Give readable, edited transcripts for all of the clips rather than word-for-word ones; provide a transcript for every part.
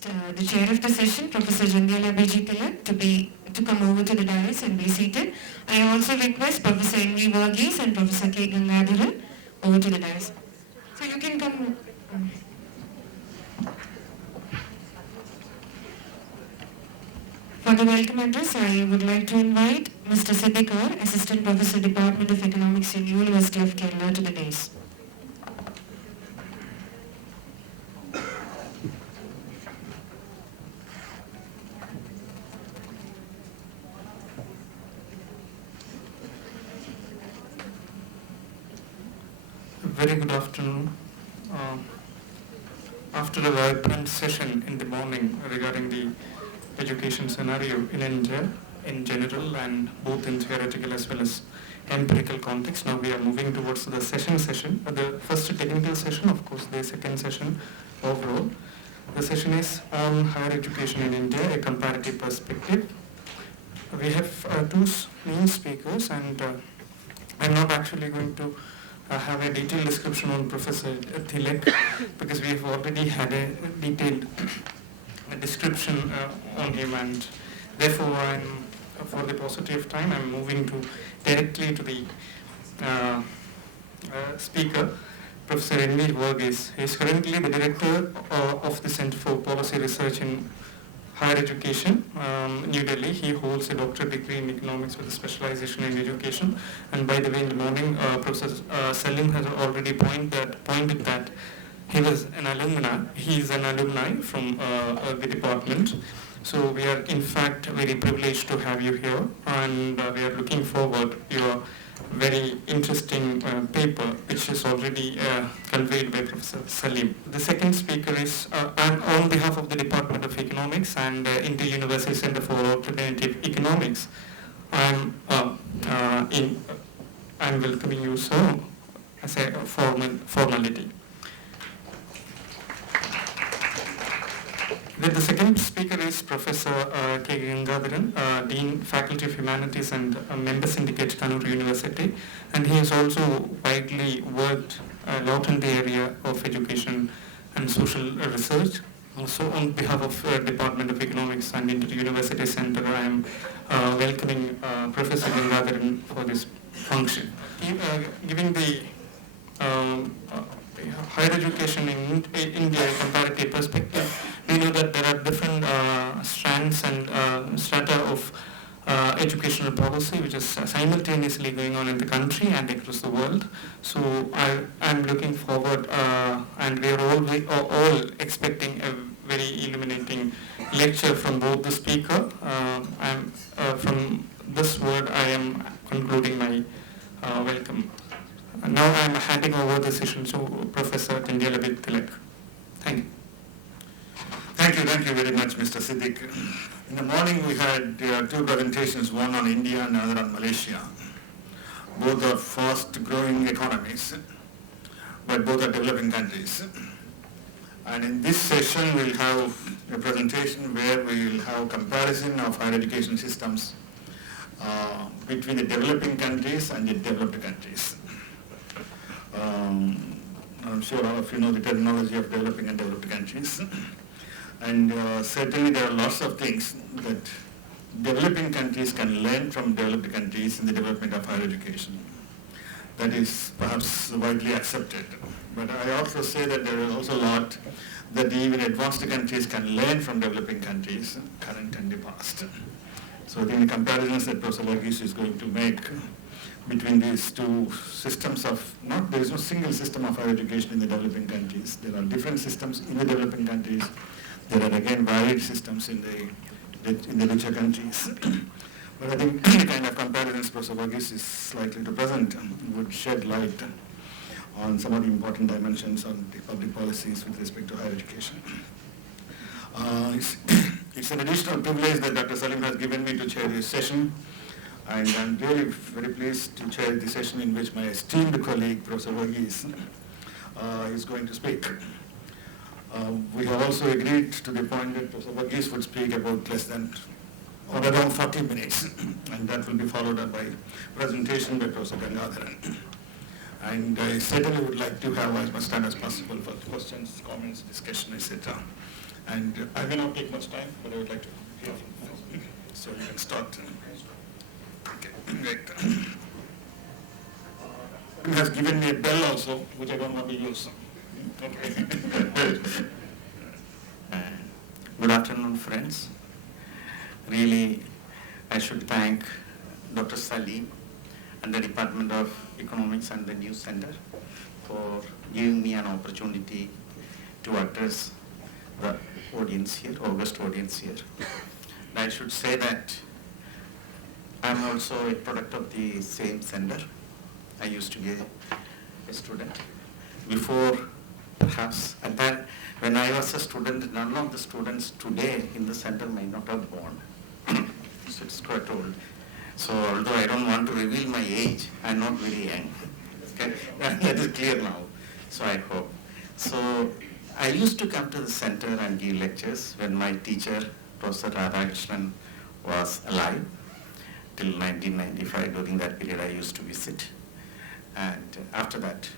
the chair of the session, Professor Jandhyala Tilak, to come over to the dais and be seated. I also request Professor N.V. Varghese and Professor K. Gangadharan over to the dais. So you can come. For the welcome address, I would like to invite Mr. Siddiq Kaur, Assistant Professor, Department of Economics in University of Kerala, to the dais. Very good afternoon. After a vibrant session in the morning regarding the education scenario in India in general and both in theoretical as well as empirical context, now we are moving towards the session. The first technical session, of course, the second session overall. The session is on higher education in India, a comparative perspective. We have two main speakers, and I'm not actually going to have a detailed description on Professor Tilak because we have already had a detailed description on him, and therefore for the paucity of time, I'm moving directly to the speaker, Professor N.V. Varghese. He is currently the director of the Center for Policy Research in Higher Education, New Delhi. He holds a doctorate degree in economics with a specialization in education. And by the way, in the morning, Professor Salim has already pointed that he was an alumni. He is an alumni from the department. So we are in fact very privileged to have you here, and we are looking forward to your very interesting paper, which is already conveyed by Professor Salim. The second speaker is on behalf of the Department of Economics and Inter-University Center for Alternative Economics. I'm welcoming you, sir, as a formality. Then the second speaker is Professor K. Gangadharan, Dean, Faculty of Humanities and Member Syndicate, Kannur University, and he has also widely worked a lot in the area of education and social research. Also, on behalf of Department of Economics and Inter-University Center, I am welcoming Professor Gangadharan for this function. Giving the higher education in India comparative perspective, we know that there are different strands and strata of educational policy which is simultaneously going on in the country and across the world. So I'm looking forward, and we are all expecting a very illuminating lecture from both the speaker. From this word, I am concluding my welcome. Now I am handing over the session to Professor Jandhyala Tilak. Thank you. Thank you very much, Mr. Siddiq. In the morning we had two presentations, one on India and another on Malaysia. Both are fast-growing economies, but both are developing countries. And in this session we'll have a presentation where we will have comparison of higher education systems between the developing countries and the developed countries. I'm sure all of you know the terminology of developing and developed countries. And certainly there are lots of things that developing countries can learn from developed countries in the development of higher education. That is perhaps widely accepted. But I also say that there is also a lot that even advanced countries can learn from developing countries, current and the past. So I think the comparisons that Professor Varghese is going to make between these two systems there is no single system of higher education in the developing countries. There are different systems in the developing countries. There are again varied systems in the richer countries. But I think the kind of comparisons Professor Varghese is likely to present would shed light on some of the important dimensions on the public policies with respect to higher education. It's an additional privilege that Dr. Salim has given me to chair this session. And I'm really very pleased to chair the session in which my esteemed colleague, Professor Varghese, is going to speak. We have also agreed to the point that Professor Varghese would speak about around 40 minutes, and that will be followed up by presentation by Professor Gangadharan. And I certainly would like to have as much time as possible for questions, comments, discussion, etc. And I will not take much time, but I would like to hear from you. So you can start. Okay, great. He has given me a bell also, which I don't want to use. Okay. Good afternoon, friends. Really, I should thank Dr. Salim and the Department of Economics and the News Center for giving me an opportunity to address the audience here, august audience here. And I should say that I'm also a product of the same center. I used to be a student. Before, perhaps, and then when I was a student, none of the students today in the center might not have born. So it's quite old. So although I don't want to reveal my age, I'm not very young. Okay? That is clear now. So I hope. So I used to come to the center and give lectures when my teacher, Professor Radhakrishnan, was alive. Till 1995, during that period I used to visit. And after that,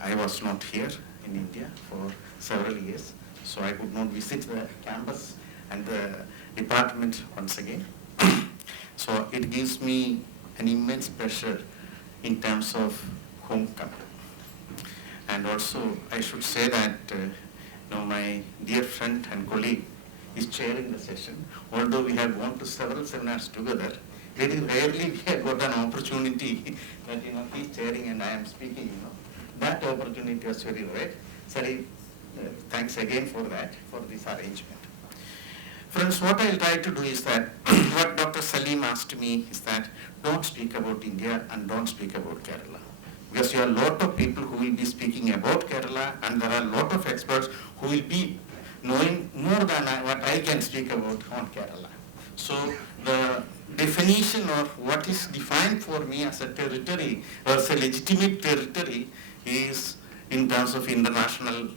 I was not here in India for several years, so I could not visit the campus and the department once again. So it gives me an immense pleasure in terms of homecoming. And also, I should say that my dear friend and colleague is chairing the session. Although we have gone to several seminars together, very rarely we have got an opportunity that he's chairing and I am speaking. That opportunity was very rare. Sorry, thanks again for that, for this arrangement. Friends, what I'll try to do is that what Dr. Salim asked me is that don't speak about India and don't speak about Kerala. Because there are a lot of people who will be speaking about Kerala and there are a lot of experts who will be knowing more than what I can speak about on Kerala. So the definition or what is defined for me as a territory or as a legitimate territory is in terms of international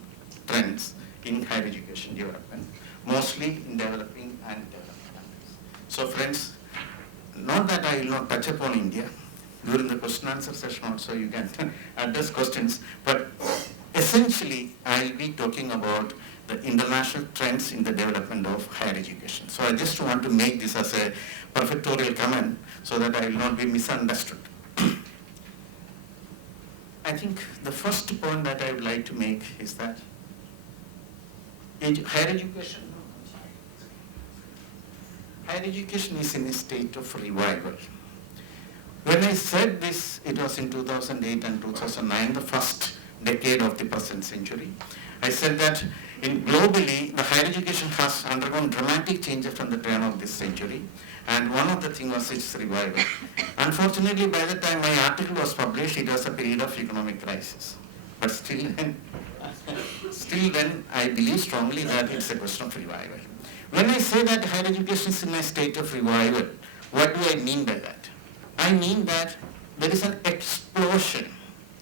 trends in higher education development, mostly in developing and developing countries. So friends, not that I will not touch upon India, during the question answer session also you can address questions, but essentially I will be talking about the international trends in the development of higher education. So I just want to make this as a perfectorial comment so that I will not be misunderstood. I think the first point that I would like to make is that higher education is in a state of revival. When I said this, it was in 2008 and 2009, the first decade of the present century. I said that globally, the higher education has undergone dramatic changes from the turn of this century, and one of the things was its revival. Unfortunately, by the time my article was published, it was a period of economic crisis. But still then, I believe strongly that it's a question of revival. When I say that higher education is in a state of revival, what do I mean by that? I mean that there is an explosion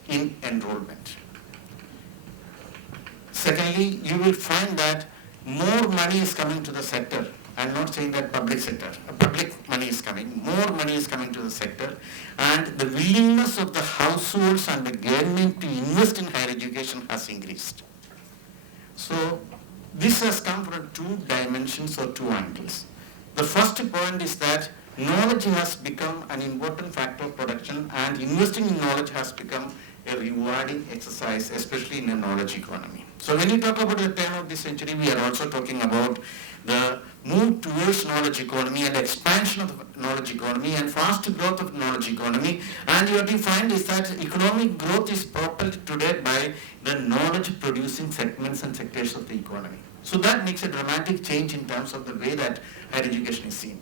in enrollment. Secondly, you will find that more money is coming to the sector. I'm not saying that public sector, public money is coming, more money is coming to the sector, and the willingness of the households and the government to invest in higher education has increased. So this has come from two dimensions or two angles. The first point is that knowledge has become an important factor of production, and investing in knowledge has become a rewarding exercise, especially in a knowledge economy. So when you talk about the turn of this century, we are also talking about the move towards knowledge economy and expansion of the knowledge economy and fast growth of knowledge economy. And what you find is that economic growth is propelled today by the knowledge producing segments and sectors of the economy. So that makes a dramatic change in terms of the way that higher education is seen.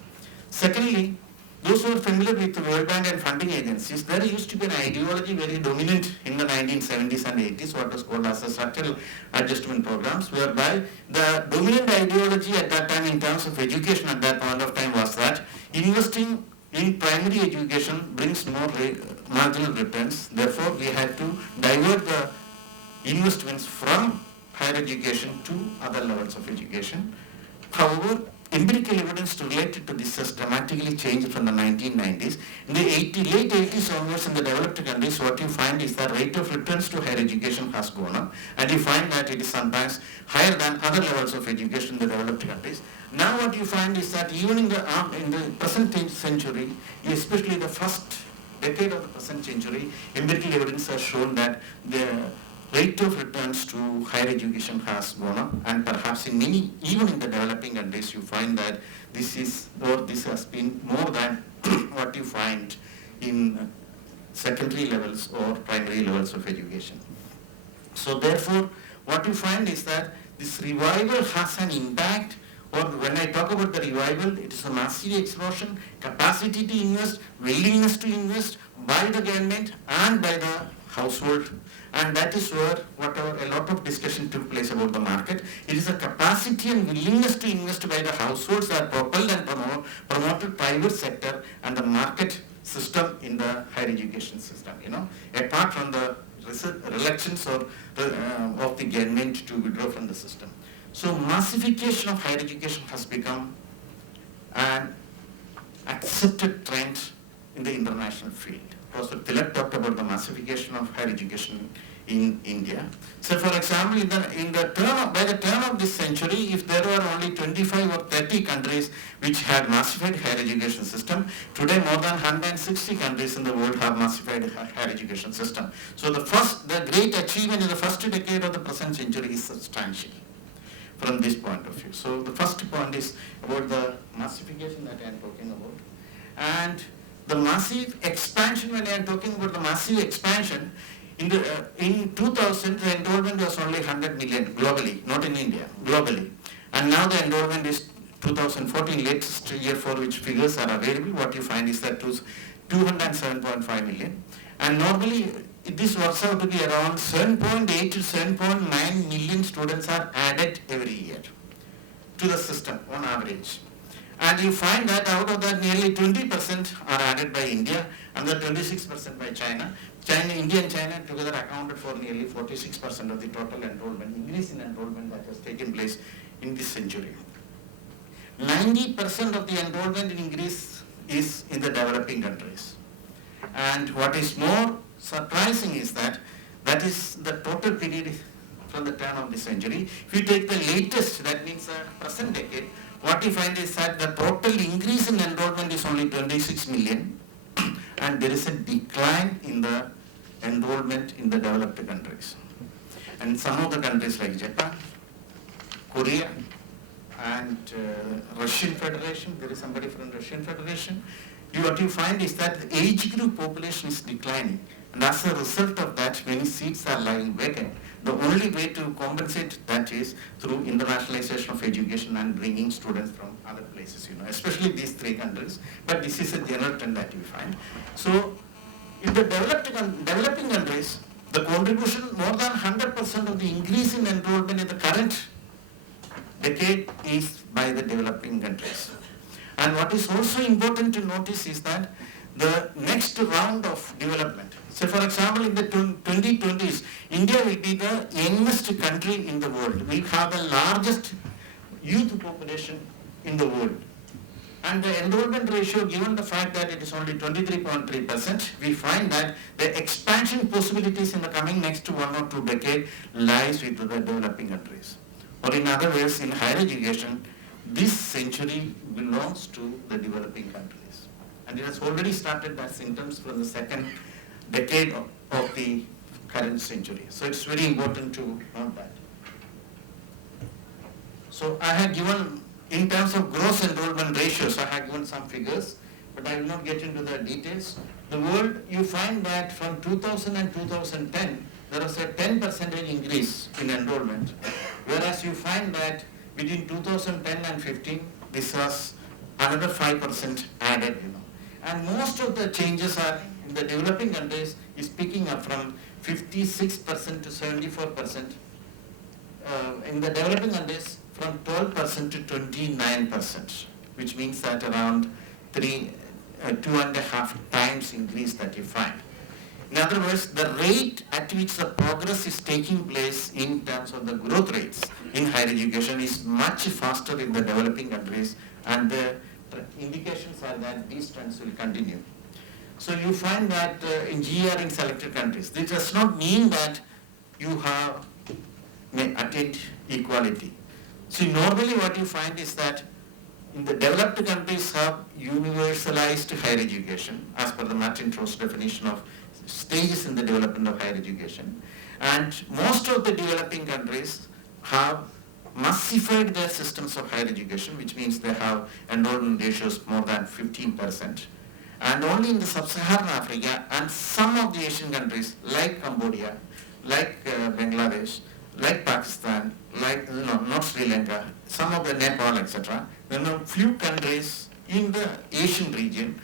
Secondly, those who are familiar with the World Bank and funding agencies, there used to be an ideology very dominant in the 1970s and 80s, what was called as the structural adjustment programs, whereby the dominant ideology at that time in terms of education at that point of time was that investing in primary education brings more marginal returns. Therefore, we had to divert the investments from higher education to other levels of education. However, empirical evidence related to this has dramatically changed from the 1990s. In the late 80s onwards in the developed countries, what you find is the rate of returns to higher education has gone up, and you find that it is sometimes higher than other levels of education in the developed countries. Now what you find is that even in the present century, especially the first decade of the present century, empirical evidence has shown that the rate of returns to higher education has gone up, and perhaps in many, even in the developing countries, you find that this has been more than what you find in secondary levels or primary levels of education. So therefore, what you find is that this revival has an impact, or when I talk about the revival, it is a massive explosion, capacity to invest, willingness to invest by the government and by the household, and that is where a lot of discussion took place about the market. It is a capacity and willingness to invest by the households that propelled and promoted private sector and the market system in the higher education system, apart from the reluctance of the government to withdraw from the system. So massification of higher education has become an accepted trend in the international field. Prof. Tilak talked about the massification of higher education in India. So for example, by the turn of this century, if there were only 25 or 30 countries which had massified higher education system, today more than 160 countries in the world have massified higher education system. So the great achievement in the first decade of the present century is substantial from this point of view. So the first point is about the massification that I am talking about. And the massive expansion, when I am talking about the massive expansion, in 2000 the enrollment was only 100 million globally, not in India, globally. And now the enrollment is 2014, latest year for which figures are available. What you find is that it was 207.5 million. And normally this works out to be around 7.8 to 7.9 million students are added every year to the system on average. And you find that out of that nearly 20% are added by India and the 26% by China. India and China together accounted for nearly 46% of the total enrollment, increase in enrollment that has taken place in this century. 90% of the enrollment increase is in the developing countries. And what is more surprising is that is the total period from the turn of the century. If you take the latest, that means the present decade, what you find is that the total increase in enrollment is only 26 million and there is a decline in the enrollment in the developed countries. And some of the countries like Japan, Korea, and Russian Federation, there is somebody from Russian Federation, what you find is that the age group population is declining, and as a result of that many seats are lying vacant. The only way to compensate that is through internationalization of education and bringing students from other places, especially these three countries, but this is a general trend that we find. So in the developing countries, the contribution, more than 100% of the increase in enrollment in the current decade is by the developing countries. And what is also important to notice is that the next round of development, so for example in the 2020s, India will be the youngest country in the world. We have the largest youth population in the world. And the enrollment ratio, given the fact that it is only 23.3%, we find that the expansion possibilities in the coming next 1 or 2 decades lies with the developing countries. Or in other words, in higher education, this century belongs to the developing countries. And it has already started as symptoms from the second decade of the current century. So it's very important to note that. So I have given, in terms of gross enrollment ratios, I have given some figures, but I will not get into the details. The world, you find that from 2000 and 2010, there was a 10% increase in enrollment, whereas you find that between 2010 and 15, this was another 5% added, And most of the changes are in the developing countries is picking up from 56% to 74%. In the developing countries, from 12% to 29%, which means that around 2.5 times increase that you find. In other words, the rate at which the progress is taking place in terms of the growth rates in higher education is much faster in the developing countries, and the indications are that these trends will continue. So you find that in GR in selected countries, this does not mean that you may attain equality. See, normally what you find is that in the developed countries have universalized higher education as per the Martin Trost definition of stages in the development of higher education, and most of the developing countries have massified their systems of higher education, which means they have enrollment ratios more than 15%. And only in the sub-Saharan Africa and some of the Asian countries like Cambodia, like Bangladesh, like Pakistan, like not Sri Lanka, some of the Nepal, etc. There are few countries in the Asian region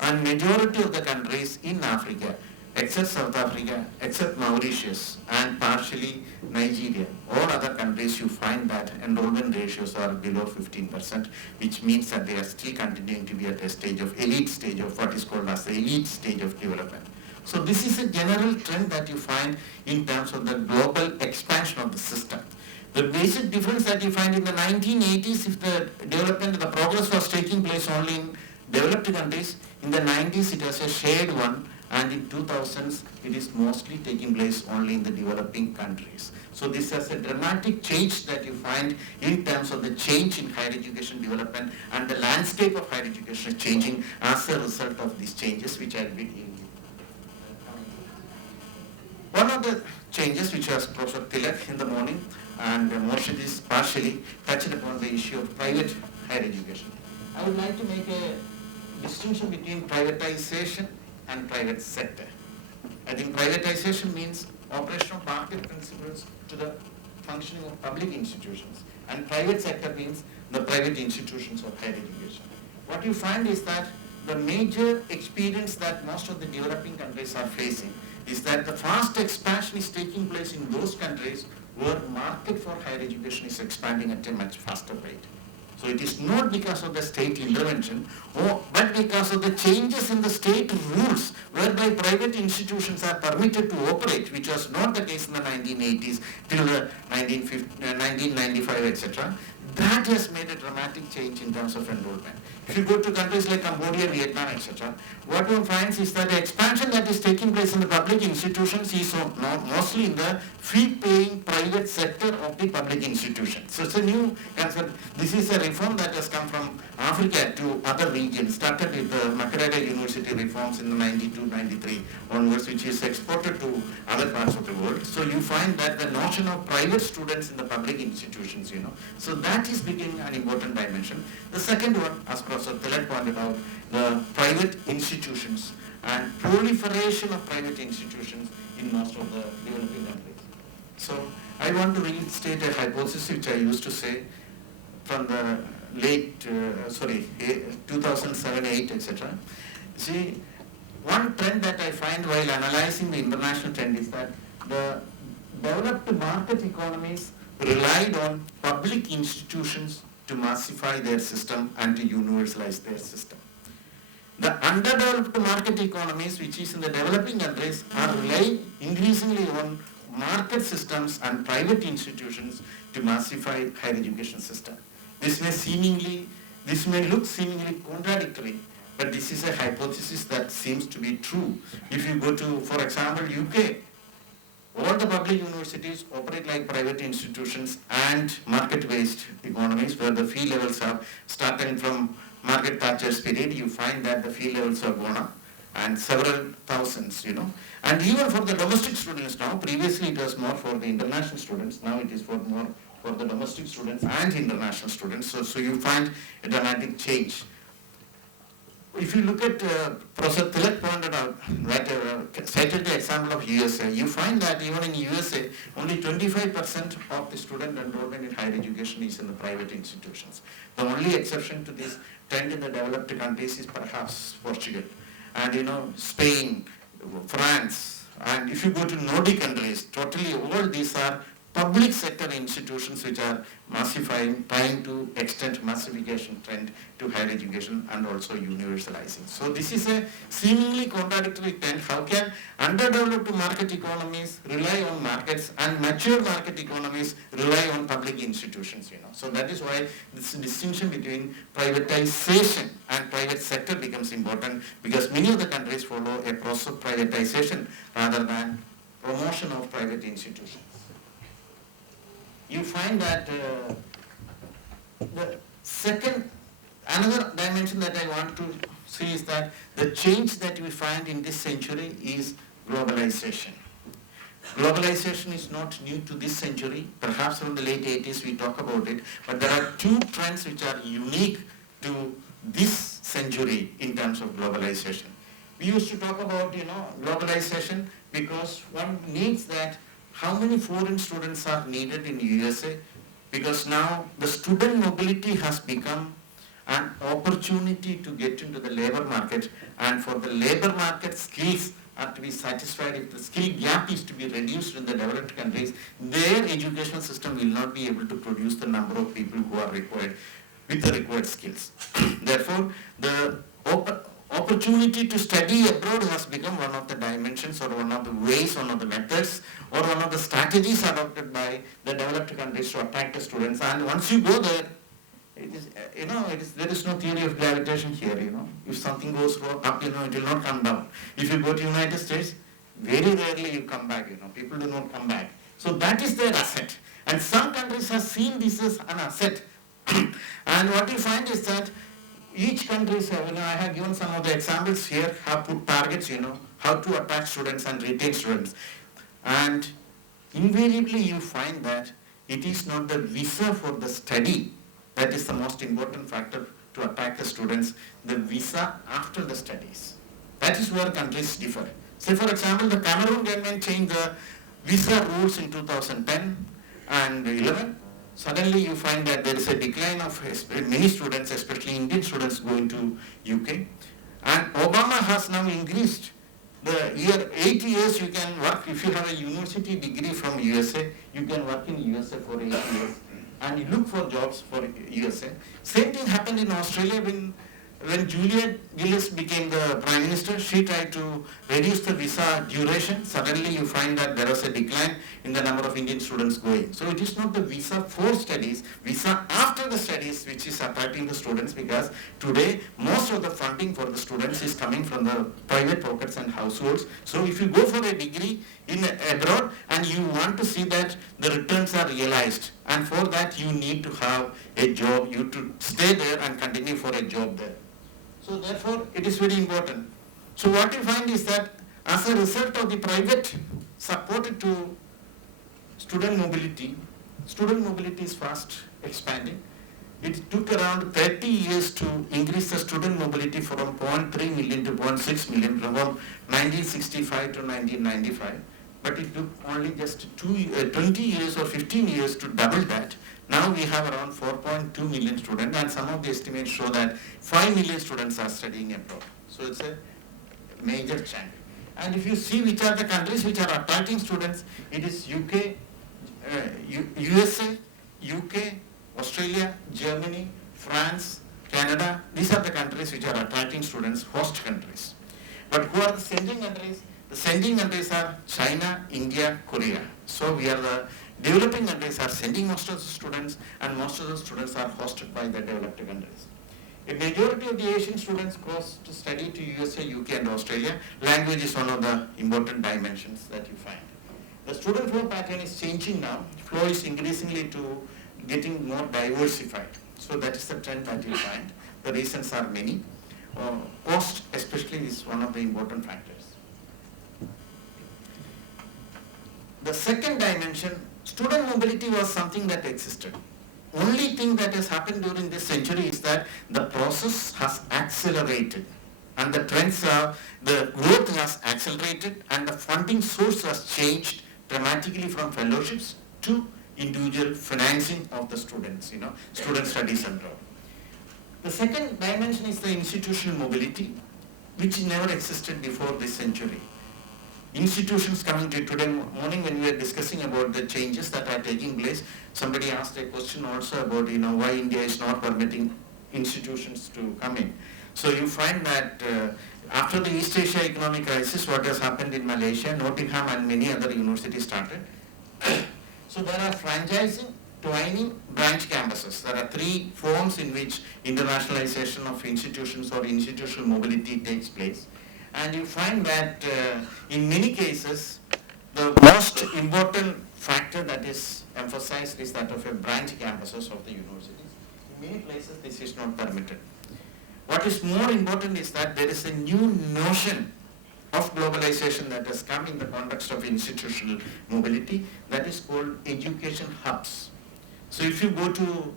and majority of the countries in Africa, except South Africa, except Mauritius and partially Nigeria. All other countries you find that enrollment ratios are below 15%, which means that they are still continuing to be at a stage of elite stage of what is called as the elite stage of development. So this is a general trend that you find in terms of the global expansion of the system. The basic difference that you find in the 1980s, if the development, the progress was taking place only in developed countries, in the 90s it was a shared one, and in 2000s it is mostly taking place only in the developing countries. So this is a dramatic change that you find in terms of the change in higher education development, and the landscape of higher education is changing as a result of these changes, which I will be giving you. One of the changes which was Prof. Tilak in the morning, and Moshid is partially touched upon the issue of private higher education. I would like to make a distinction between privatization and private sector. I think privatization means operation of market principles to the functioning of public institutions, and private sector means the private institutions of higher education. What you find is that the major experience that most of the developing countries are facing is that the fast expansion is taking place in those countries where market for higher education is expanding at a much faster rate. So it is not because of the state intervention, but because of the changes in the state rules whereby private institutions are permitted to operate, which was not the case in the 1980s till the 1995, etc. That has made a dramatic change in terms of enrollment. If you go to countries like Cambodia, Vietnam, etc., what one finds is that the expansion that is taking place in the public institutions is mostly in the fee-paying private sector of the public institutions. So it's a new concept. This is a reform that has come from Africa to other regions, started with the Makerere University reforms in the 92-93 onwards, which is exported to other parts of the world. So you find that the notion of private students in the public institutions, so that is becoming an important dimension. The second one, as Professor Tilak pointed out, the private institutions and proliferation of private institutions in most of the developing countries. So I want to restate a hypothesis which I used to say from the late, 2007-8, etc. See, one trend that I find while analyzing the international trend is that the developed market economies relied on public institutions to massify their system and to universalize their system. The underdeveloped market economies, which is in the developing countries, are relying increasingly on market systems and private institutions to massify higher education system. This may look seemingly contradictory, but this is a hypothesis that seems to be true. If you go to, for example, UK, all the public universities operate like private institutions and market-based economies where the fee levels are starting from Margaret Thatcher's period. You find that the fee levels have gone up and several thousands, And even for the domestic students now, previously it was more for the international students, now it is more for the domestic students and international students. So you find a dramatic change. If you look at Professor Tilak pointed out that cited the example of USA, you find that even in USA, only 25% of the student enrollment in higher education is in the private institutions. The only exception to this trend in the developed countries is perhaps Portugal, and Spain, France, and if you go to Nordic countries, totally all these are public sector institutions which are massifying, trying to extend massification trend to higher education and also universalizing. So this is a seemingly contradictory trend. How can underdeveloped market economies rely on markets and mature market economies rely on public institutions? So that is why this distinction between privatization and private sector becomes important, because many of the countries follow a process of privatization rather than promotion of private institutions. You find that another dimension that I want to see is that the change that we find in this century is globalization. Globalization is not new to this century. Perhaps from the late 80s we talk about it, but there are two trends which are unique to this century in terms of globalization. We used to talk about, globalization because one needs that how many foreign students are needed in USA, because now the student mobility has become an opportunity to get into the labor market, and for the labor market skills are to be satisfied. If the skill gap is to be reduced in the developed countries, their educational system will not be able to produce the number of people who are required with the required skills. Therefore, the opportunity to study abroad has become one of the dimensions or one of the ways, one of the methods or one of the strategies adopted by the developed countries to attract the students. And once you go there, there is no theory of gravitation here, If something goes wrong, up, it will not come down. If you go to United States, very rarely you come back, people do not come back. So that is their asset. And some countries have seen this as an asset. And what you find is that each country, I have given some of the examples here, have put targets, how to attract students and retain students. And invariably you find that it is not the visa for the study that is the most important factor to attract the students, the visa after the studies. That is where countries differ. Say for example, the Cameroon government changed the visa rules in 2010 and 11. Suddenly you find that there is a decline of many students, especially Indian students, going to UK. And Obama has now increased the year, 8 years you can work. If you have a university degree from USA, you can work in USA for 8 years. And you look for jobs for USA. Same thing happened in Australia when Julia Gillis became the Prime Minister. She tried to reduce the visa duration. Suddenly you find that there was a decline in the number of Indian students going. So it is not the visa for studies, visa after the studies which is attracting the students, because today most of the funding for the students is coming from the private pockets and households. So if you go for a degree in abroad and you want to see that the returns are realized, and for that you need to have a job, you to stay there and continue for a job there. So therefore it is very important. So what you find is that as a result of the private support to student mobility is fast expanding. It took around 30 years to increase the student mobility from 0.3 million to 0.6 million from 1965 to 1995. But it took only just 20 years or 15 years to double that. Now we have around 4.2 million students, and some of the estimates show that 5 million students are studying abroad. So it's a major chunk. And if you see which are the countries which are attracting students, it is UK, USA, UK, Australia, Germany, France, Canada. These are the countries which are attracting students, host countries. But who are the sending countries? The sending countries are China, India, Korea. So we are the developing countries are sending most of the students, and most of the students are hosted by the developed countries. A majority of the Asian students cross to study to USA, UK and Australia. Language is one of the important dimensions that you find. The student flow pattern is changing now. Flow is increasingly to getting more diversified. So that is the trend that you find. The reasons are many. Cost especially is one of the important factors. The second dimension, student mobility was something that existed. Only thing that has happened during this century is that the process has accelerated, and the trends are, the growth has accelerated, and the funding source has changed dramatically from fellowships to individual financing of the students, student studies abroad. The second dimension is the institutional mobility, which never existed before this century. institutions coming to today morning when we were discussing about the changes that are taking place, somebody asked a question also about, why India is not permitting institutions to come in. So you find that after the East Asia economic crisis, what has happened in Malaysia, Nottingham and many other universities started. So there are franchising, twining, branch campuses. There are three forms in which internationalization of institutions or institutional mobility takes place. And you find that in many cases, the most important factor that is emphasized is that of a branch campuses of the universities. In many places, this is not permitted. What is more important is that there is a new notion of globalization that has come in the context of institutional mobility that is called education hubs. So if you go to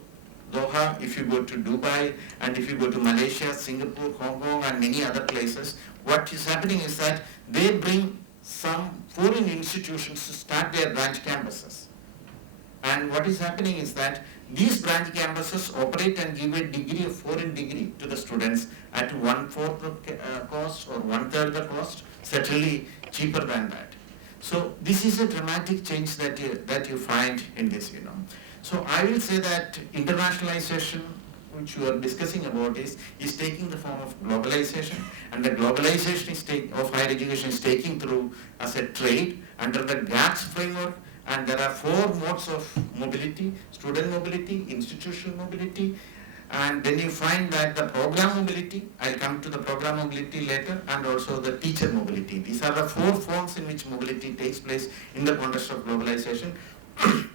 Doha, if you go to Dubai, and if you go to Malaysia, Singapore, Hong Kong and many other places, what is happening is that they bring some foreign institutions to start their branch campuses. And what is happening is that these branch campuses operate and give a degree, a foreign degree to the students at 1/4 the cost or 1/3 the cost, certainly cheaper than that. So this is a dramatic change that you find in this, So I will say that internationalization, which you are discussing about, is taking the form of globalization, and the globalization of higher education is taking through as a trade under the GATS framework. And there are 4 modes of mobility: student mobility, institutional mobility, and then you find that the program mobility, I'll come to the program mobility later, and also the teacher mobility. These are the 4 forms in which mobility takes place in the context of globalization.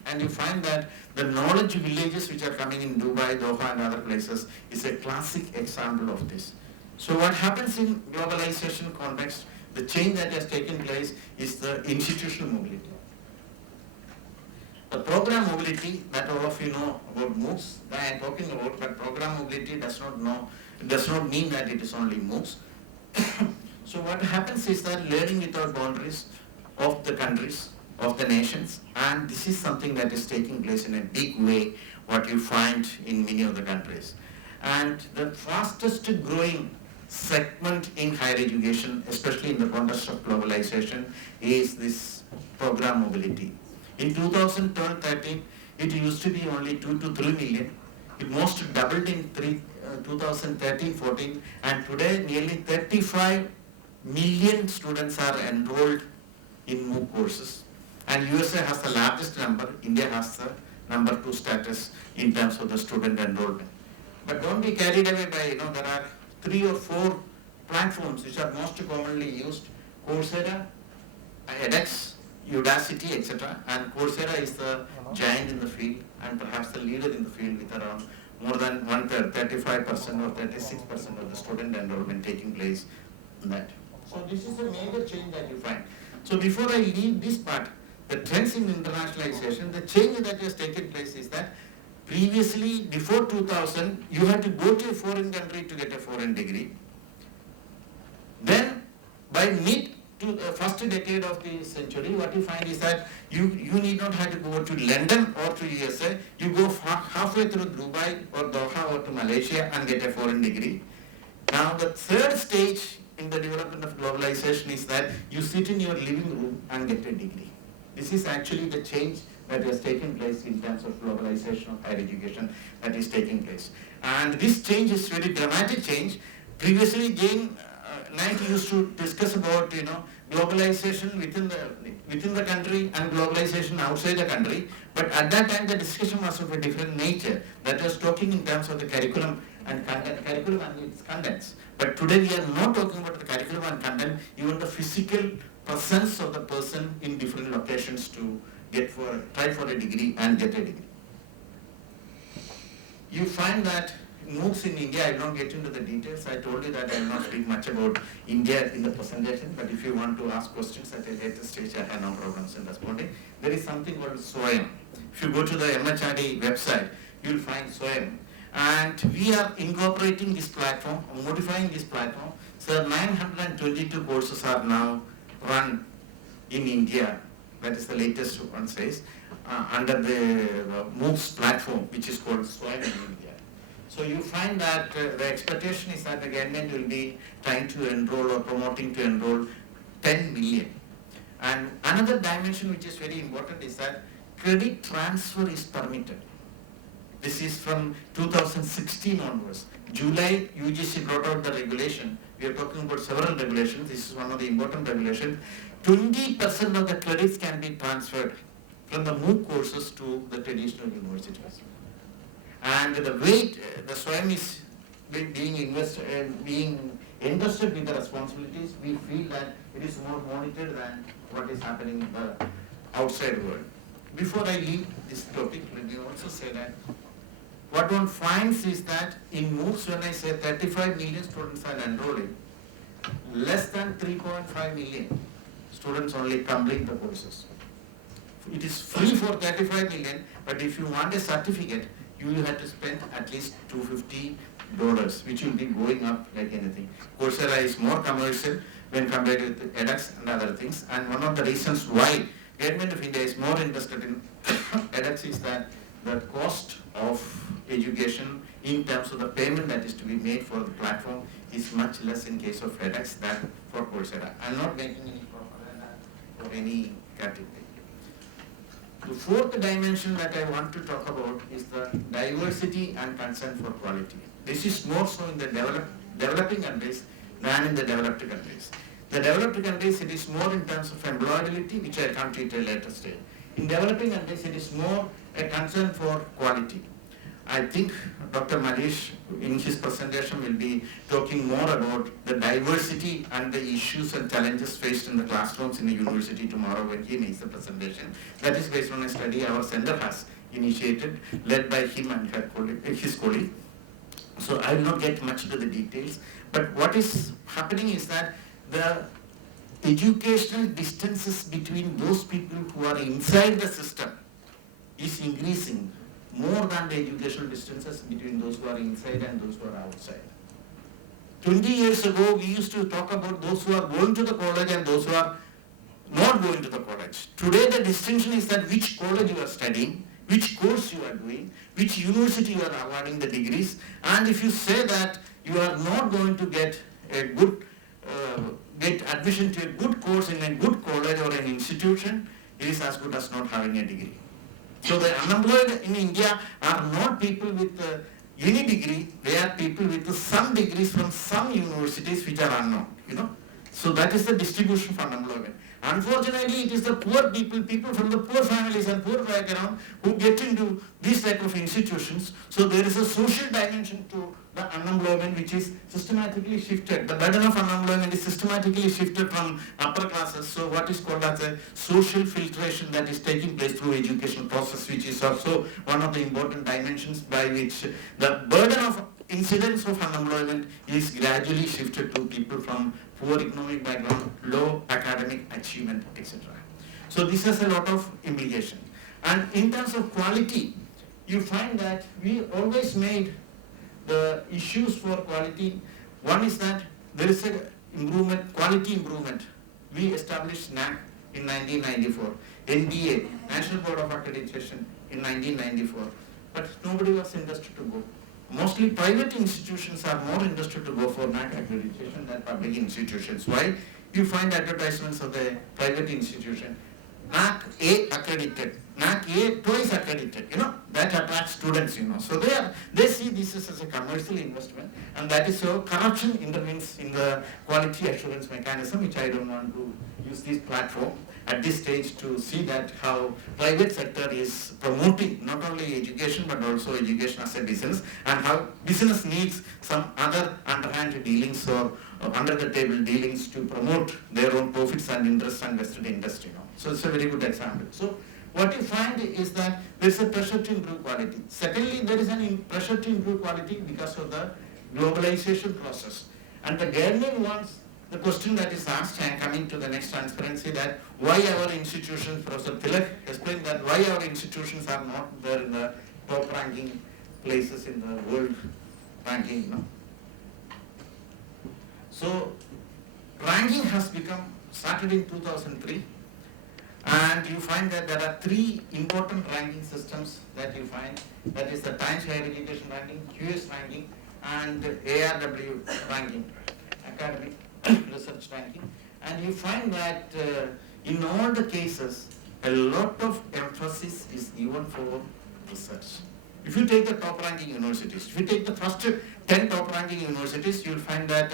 And you find that the knowledge villages which are coming in Dubai, Doha and other places is a classic example of this. So what happens in globalization context, the change that has taken place is the institutional mobility. The program mobility that all of you know about MOOCs that I am talking about, but program mobility does not mean that it is only MOOCs. So what happens is that learning without boundaries of the countries, of the nations, and this is something that is taking place in a big way, what you find in many of the countries. And the fastest growing segment in higher education, especially in the context of globalization, is this program mobility. In 2012-13, it used to be only 2 to 3 million. It most doubled in 2013-14, and today nearly 35 million students are enrolled in MOOC courses. And USA has the largest number, India has the number 2 status in terms of the student enrollment. But don't be carried away by, there are 3 or 4 platforms which are most commonly used: Coursera, edX, Udacity, etc. And Coursera is the giant in the field and perhaps the leader in the field with around more than 1/3, 35% or 36% of the student enrollment taking place in that. So this is a major change that you find. So before I leave this part, the trends in internationalization, the change that has taken place is that previously, before 2000, you had to go to a foreign country to get a foreign degree. Then by mid to the first decade of the century, what you find is that you need not have to go to London or to USA. You go halfway through Dubai or Doha or to Malaysia and get a foreign degree. Now the third stage in the development of globalization is that you sit in your living room and get a degree. This is actually the change that has taken place in terms of globalization of higher education that is taking place. And this change is very dramatic change. Previously, Jane Knight used to discuss about globalization within the country and globalization outside the country. But at that time, the discussion was of a different nature. That was talking in terms of the curriculum and its contents. But today we are not talking about the curriculum and content, even the physical presence of the person in different locations to try for a degree and get a degree. You find that MOOCs in India, I will not get into the details. I told you that I will not speak much about India in the presentation, but if you want to ask questions at a later stage, I have no problems in responding. There is something called SWAYAM. If you go to the MHRD website, you will find SWAYAM. And we are incorporating this platform, modifying this platform. So 922 courses are now run in India, that is the latest one says, under the MOOCs platform, which is called SWAYAM in India. So you find that the expectation is that the government will be trying to enroll or promoting to enroll 10 million. And another dimension which is very important is that credit transfer is permitted. This is from 2016 onwards. July, UGC brought out the regulation. We are talking about several regulations. This is one of the important regulations. 20% of the credits can be transferred from the MOOC courses to the traditional universities. And the weight, the SWAYAM is being entrusted with the responsibilities. We feel that it is more monitored than what is happening in the outside world. Before I leave this topic, let me also say that what one finds is that in MOOCs, when I say 35 million students are enrolling, less than 3.5 million students only complete the courses. It is free for 35 million, but if you want a certificate, you will have to spend at least $250, which will be going up like anything. Coursera is more commercial when compared with edX and other things. And one of the reasons why Government of India is more interested in edX is that the cost of education in terms of the payment that is to be made for the platform is much less in case of edX than for Coursera. I'm not making any propaganda for any category. The fourth dimension that I want to talk about is the diversity and concern for quality. This is more so in the developing countries than in the developed countries. The developed countries, it is more in terms of employability, which I come to at a later stage. In developing countries, it is more a concern for quality. I think Dr. Manish in his presentation will be talking more about the diversity and the issues and challenges faced in the classrooms in the university tomorrow when he makes the presentation. That is based on a study our center has initiated, led by him and his colleague. So I will not get much into the details, but what is happening is that the educational distances between those people who are inside the system is increasing more than the educational distances between those who are inside and those who are outside. 20 years ago, we used to talk about those who are going to the college and those who are not going to the college. Today, the distinction is that which college you are studying, which course you are doing, which university you are awarding the degrees, and if you say that you are not going to get a good get admission to a good course in a good college or an institution, it is as good as not having a degree. So the unemployed in India are not people with any degree, they are people with some degrees from some universities which are unknown, So that is the distribution of unemployment. Unfortunately, it is the poor people from the poor families and poor background who get into these type of institutions. So there is a social dimension to the unemployment which is systematically shifted. The burden of unemployment is systematically shifted from upper classes. So what is called as a social filtration that is taking place through education process, which is also one of the important dimensions by which the burden of incidence of unemployment is gradually shifted to people from poor economic background, low academic achievement, etc. So this has a lot of implication. And in terms of quality, you find that we always made the issues for quality. One is that there is a quality improvement. We established NAC in 1994, NBA, National Board of Accreditation in 1994, but nobody was interested to go. Mostly private institutions are more interested to go for NAC accreditation than public institutions. Why? You find advertisements of the private institution, NAC A accredited, NAC A twice accredited, that attracts students, So they see this as a commercial investment, and that is so corruption intervenes in the quality assurance mechanism, which I don't want to use this platform at this stage to see that how private sector is promoting not only education but also education as a business, and how business needs some other underhand dealings or under the table dealings to promote their own profits and interests and vested interest. So it's a very good example. So what you find is that there is a pressure to improve quality. Secondly, there is a pressure to improve quality because of the globalization process. And the government wants, the question that is asked, and coming to the next transparency, that why our institutions, Professor Tilak explained that why our institutions are not there in the top ranking places in the world ranking. So ranking has started in 2003, and you find that there are three important ranking systems that you find. That is the Times Higher Education ranking, QS ranking, and ARW ranking, academic research ranking. And you find that in all the cases, a lot of emphasis is given for research. If you take the top ranking universities, if you take the first 10 top ranking universities, you'll find that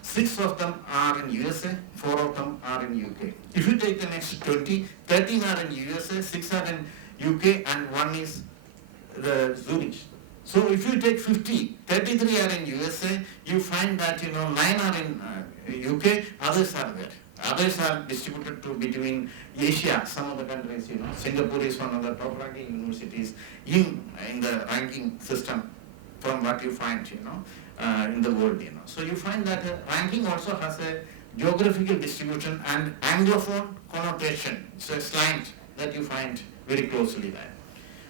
6 of them are in USA, 4 of them are in UK. If you take the next 20, 13 are in USA, 6 are in UK, and 1 is the Zurich. So if you take 50, 33 are in USA, you find that 9 are in UK, others are there. Others are distributed to between Asia, some of the countries, Singapore is one of the top ranking universities in the ranking system from what you find, in the world, So you find that ranking also has a geographical distribution and Anglophone connotation. It's a slant that you find very closely there.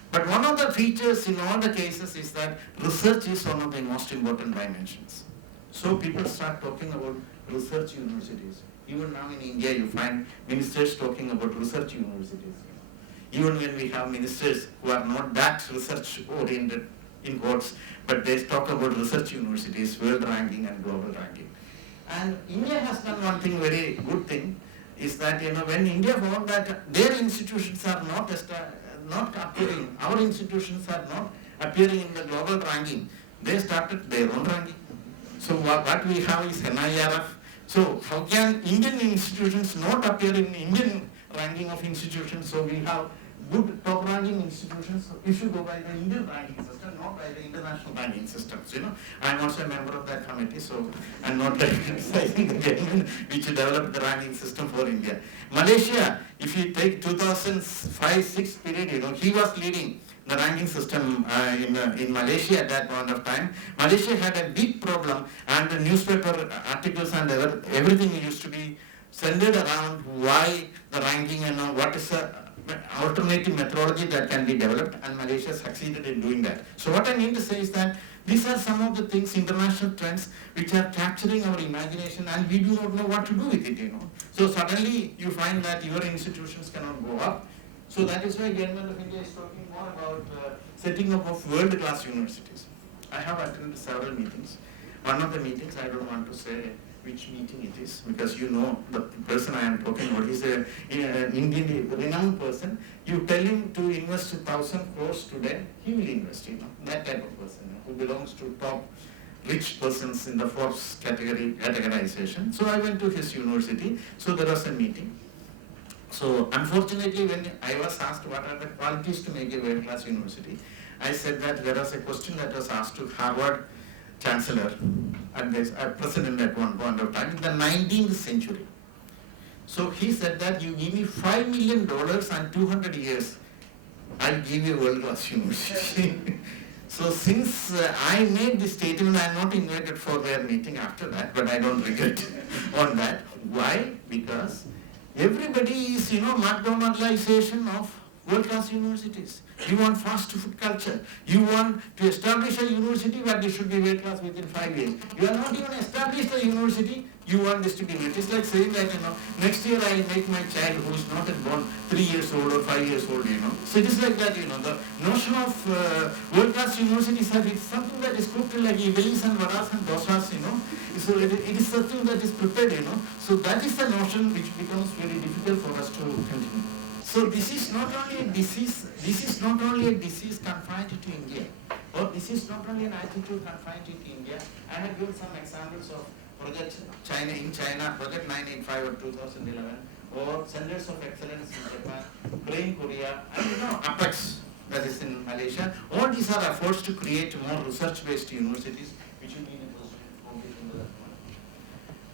But one of the features in all the cases is that research is one of the most important dimensions. So people start talking about research universities. Even now in India, you find ministers talking about research universities. Even when we have ministers who are not that research oriented in quotes, but they talk about research universities, world ranking and global ranking. And India has done one thing, very good thing, is that when India found that their institutions are not appearing, our institutions are not appearing in the global ranking, they started their own ranking. So what we have is NIRF. So how can Indian institutions not appear in Indian ranking of institutions? So we have good top ranking institutions. So you should go by the Indian ranking system, not by the international ranking systems. I'm also a member of that committee, so I'm not criticizing the government which developed the ranking system for India. Malaysia, if you take 2005-6 period, he was leading the ranking system in Malaysia at that point of time. Malaysia had a big problem, and the newspaper articles and everything used to be centered around why the ranking and what is the alternative methodology that can be developed, and Malaysia succeeded in doing that. So what I mean to say is that these are some of the things, international trends, which are capturing our imagination, and we do not know what to do with it, So suddenly you find that your institutions cannot go up. So that is why Government of India is talking more about setting up of world-class universities. I have attended several meetings. One of the meetings, I don't want to say which meeting it is, because the person I am talking about. He's an Indian renowned person. You tell him to invest 1,000 crores today, he will invest, that type of person, who belongs to top rich persons in the Forbes categorization. So I went to his university, so there was a meeting. So unfortunately, when I was asked what are the qualities to make a world-class university, I said that there was a question that was asked to Harvard Chancellor and President at one point of time in the 19th century. So he said that you give me $5 million and 200 years, I'll give you a world-class university. So since I made this statement, I am not invited for their meeting after that, but I don't regret on that. Why? Because everybody is, McDonaldization of world-class universities. You want fast food culture. You want to establish a university where they should be world-class within 5 years. You are not even established a university, you want this to be made. It's like saying that, next year I will make my child who is not yet born 3 years old or 5 years old, So it is like that, the notion of world-class universities is something that is cooked like idlis and vadas and dosas, So it is something that is prepared, So that is the notion which becomes very difficult for us to continue. So this is not only a disease, confined to India, or this is not only an attitude confined to India. I have given some examples of Project China, Project 985 of 2011, or Centers of Excellence in Japan, Brain Korea, and Apex, that is in Malaysia. All these are efforts to create more research-based universities, which will be in a position to compete in the market.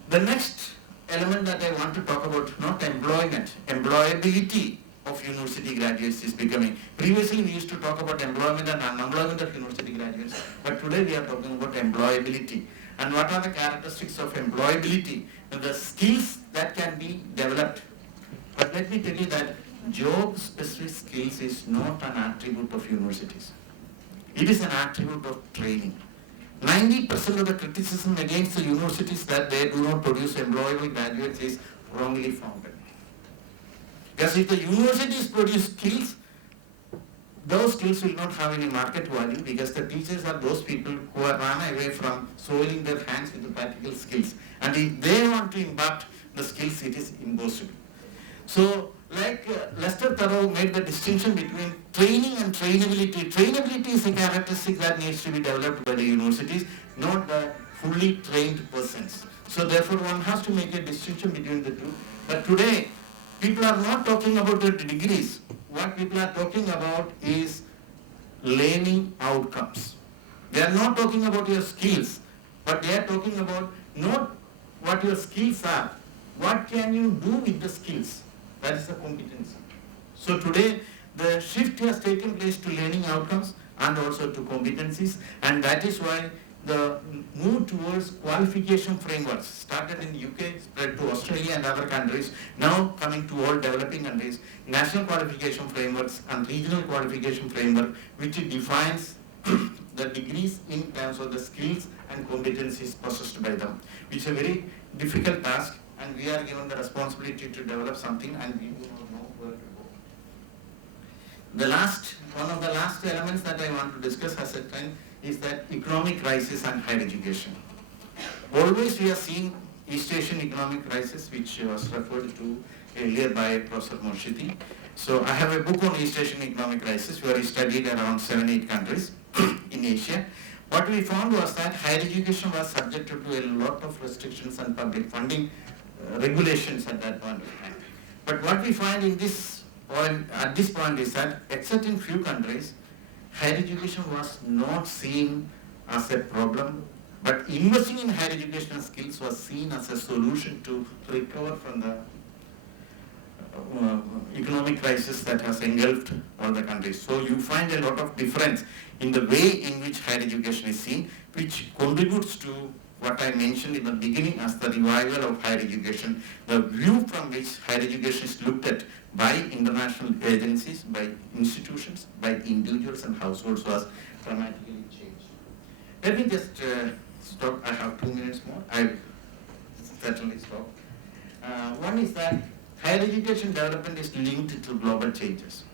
The next element that I want to talk about, not employment, employability of university graduates is becoming. Previously we used to talk about employment and unemployment of university graduates, but today we are talking about employability. And what are the characteristics of employability and the skills that can be developed. But let me tell you that job-specific skills is not an attribute of universities. It is an attribute of training. 90% of the criticism against the universities that they do not produce employable graduates is wrongly founded. Because if the universities produce skills, those skills will not have any market value, because the teachers are those people who are run away from soiling their hands with the practical skills. And if they want to impart the skills, it is impossible. So, like Lester Thurow made the distinction between training and trainability. Trainability is a characteristic that needs to be developed by the universities, not the fully trained persons. So therefore one has to make a distinction between the two. But today, people are not talking about the degrees. What people are talking about is learning outcomes. They are not talking about your skills, but they are talking about not what your skills are, what can you do with the skills. That is the competency. So today the shift has taken place to learning outcomes and also to competencies, and that is why the move towards qualification frameworks started in UK, spread to Australia and other countries, now coming to all developing countries, national qualification frameworks and regional qualification framework, which defines the degrees in terms of the skills and competencies possessed by them, which is a very difficult task, and we are given the responsibility to develop something and we do not know where to go. One of the last elements that I want to discuss as a time is that economic crisis and higher education. Always we have seen East Asian economic crisis, which was referred to earlier by Professor Morshidi. So I have a book on East Asian economic crisis where he studied around 7-8 countries in Asia. What we found was that higher education was subjected to a lot of restrictions and public funding regulations at that point of time. But what we find in this point, at this point is that, except in few countries, higher education was not seen as a problem, but investing in higher educational skills was seen as a solution to recover from the economic crisis that has engulfed all the countries. So you find a lot of difference in the way in which higher education is seen, which contributes to what I mentioned in the beginning as the revival of higher education. The view from which higher education is looked at by international agencies, by institutions, by individuals and households was dramatically changed. Let me just stop. I have 2 minutes more. I certainly stop. One is that higher education development is linked to global changes.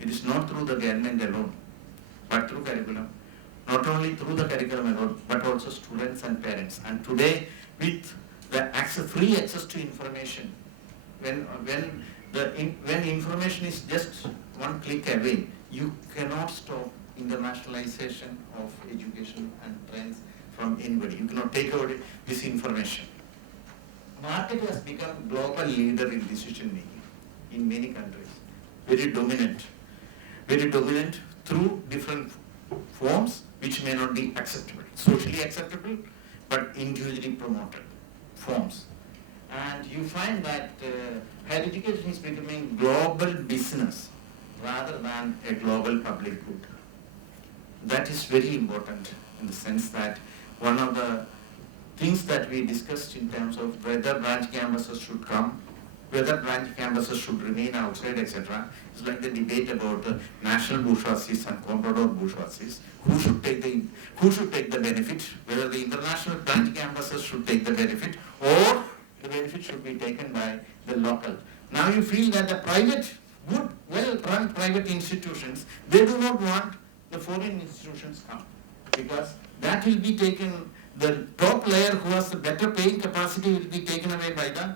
It is not through the government alone, but through curriculum. Not only through the curriculum alone, but also students and parents. And today, with the free access to information, when information is just one click away, you cannot stop internationalization of education and trends from anybody. You cannot take away this information. Market has become global leader in decision making in many countries. Very dominant through different forms which may not be acceptable, socially acceptable, but individually promoted forms. And you find that higher education is becoming global business rather than a global public good. That is very important in the sense that one of the things that we discussed in terms of whether branch campuses should come, whether branch campuses should remain outside, etc. It's like the debate about the national bourgeoisies and comprador bourgeoisies. Who should take the benefit? Whether the international branch campuses should take the benefit, or the benefit should be taken by the local. Now you feel that the private, good, well-run private institutions, they do not want the foreign institutions come, because that will be taken. The top layer who has the better paying capacity will be taken away by the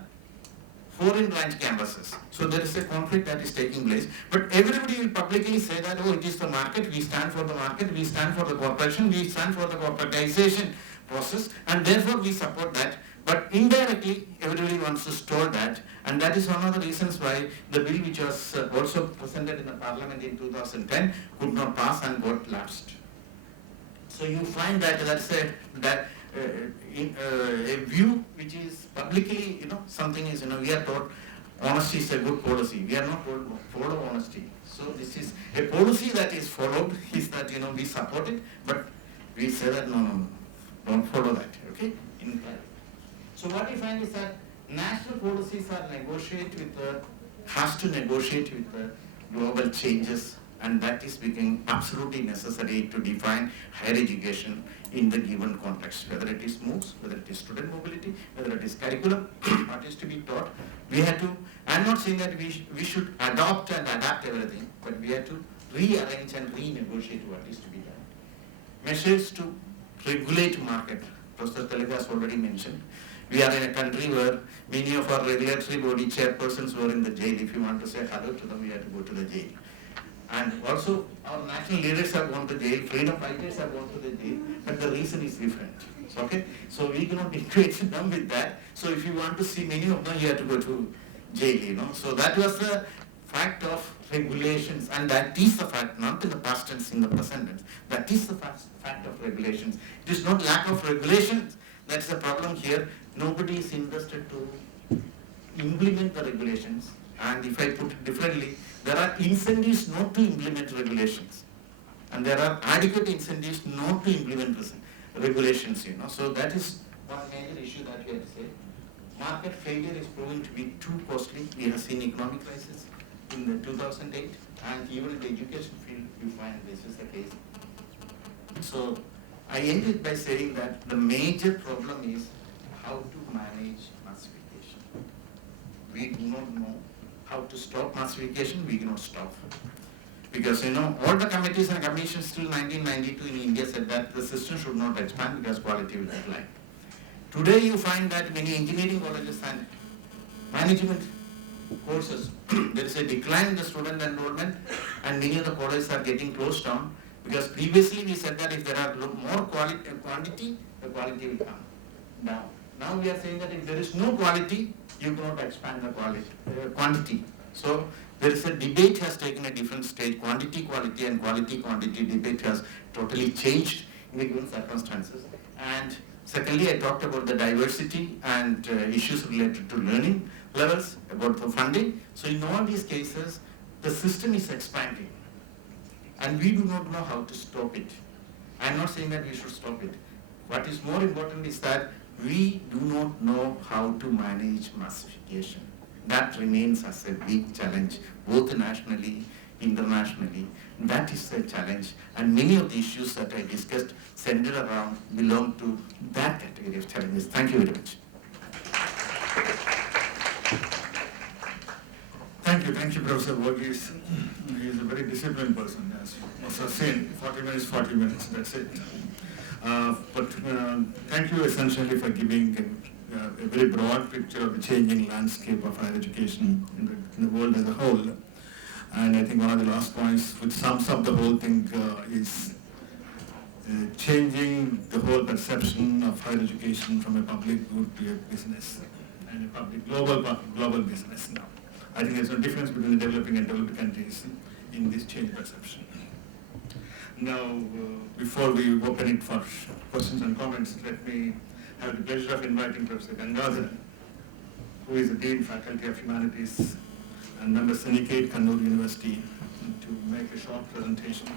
foreign branch campuses. So there is a conflict that is taking place. But everybody will publicly say that, oh, it is the market, we stand for the market, we stand for the corporation, we stand for the corporatization process, and therefore we support that. But indirectly, everybody wants to stall that, and that is one of the reasons why the bill which was also presented in the parliament in 2010 could not pass and got lapsed. So you find that a view which is publicly, something is, we are taught honesty is a good policy. We are not told follow honesty. So this is a policy that is followed, is that, we support it, but we say that no, don't follow that, okay? So what we find is that national policies are has to negotiate with the global changes, and that is becoming absolutely necessary to define higher education in the given context, whether it is MOOCs, whether it is student mobility, whether it is curriculum, what is to be taught. We have to, I'm not saying that we should adopt and adapt everything, but we have to rearrange and renegotiate what is to be done. Measures to regulate market, Professor Tilak has already mentioned. We are in a country where many of our regulatory body chairpersons were in the jail. If you want to say hello to them, we have to go to the jail. And also, our national leaders have gone to jail, freedom fighters have gone to the jail, but the reason is different. Okay? So we cannot equate them with that. So if you want to see many of them, you have to go to jail, So that was the fact of regulations, and that is the fact, not in the past tense, in the present tense. That is the fact of regulations. It is not lack of regulations. That's the problem here. Nobody is interested to implement the regulations. And if I put it differently, there are incentives not to implement regulations. And there are adequate incentives not to implement regulations, So that is one major issue that we have to say. Market failure is proven to be too costly. We have seen economic crisis in the 2008, and even in the education field, you find this is the case. So I ended by saying that the major problem is how to manage massification. We do not know how to stop massification. We cannot stop. Because all the committees and commissions till 1992 in India said that the system should not expand because quality will decline. Today you find that many engineering colleges and management courses, there is a decline in the student enrollment, and many of the colleges are getting closed down, because previously we said that if there are more quantity, the quality will come down. Now we are saying that if there is no quality, you cannot expand the quantity. So there is a debate has taken a different stage. Quantity, quality, and quality, quantity debate has totally changed in the given circumstances. And secondly, I talked about the diversity and issues related to learning levels, about the funding. So in all these cases, the system is expanding, and we do not know how to stop it. I'm not saying that we should stop it. What is more important is that we do not know how to manage massification. That remains as a big challenge, both nationally, internationally. That is the challenge, and many of the issues that I discussed centered around belong to that category of challenges. Thank you very much. Thank you, Professor Varghese. He is a very disciplined person, as you must have seen. 40 minutes, that's it. Thank you essentially for giving a very broad picture of the changing landscape of higher education in the world as a whole. And I think one of the last points which sums up the whole thing is changing the whole perception of higher education from a public good to a business, and a public global business now. I think there's no difference between the developing and developed countries in this change perception. Now, before we open it for questions and comments, let me have the pleasure of inviting Professor Gangadharan, who is the Dean Faculty of Humanities and member Syndicate, Kannur University, to make a short presentation.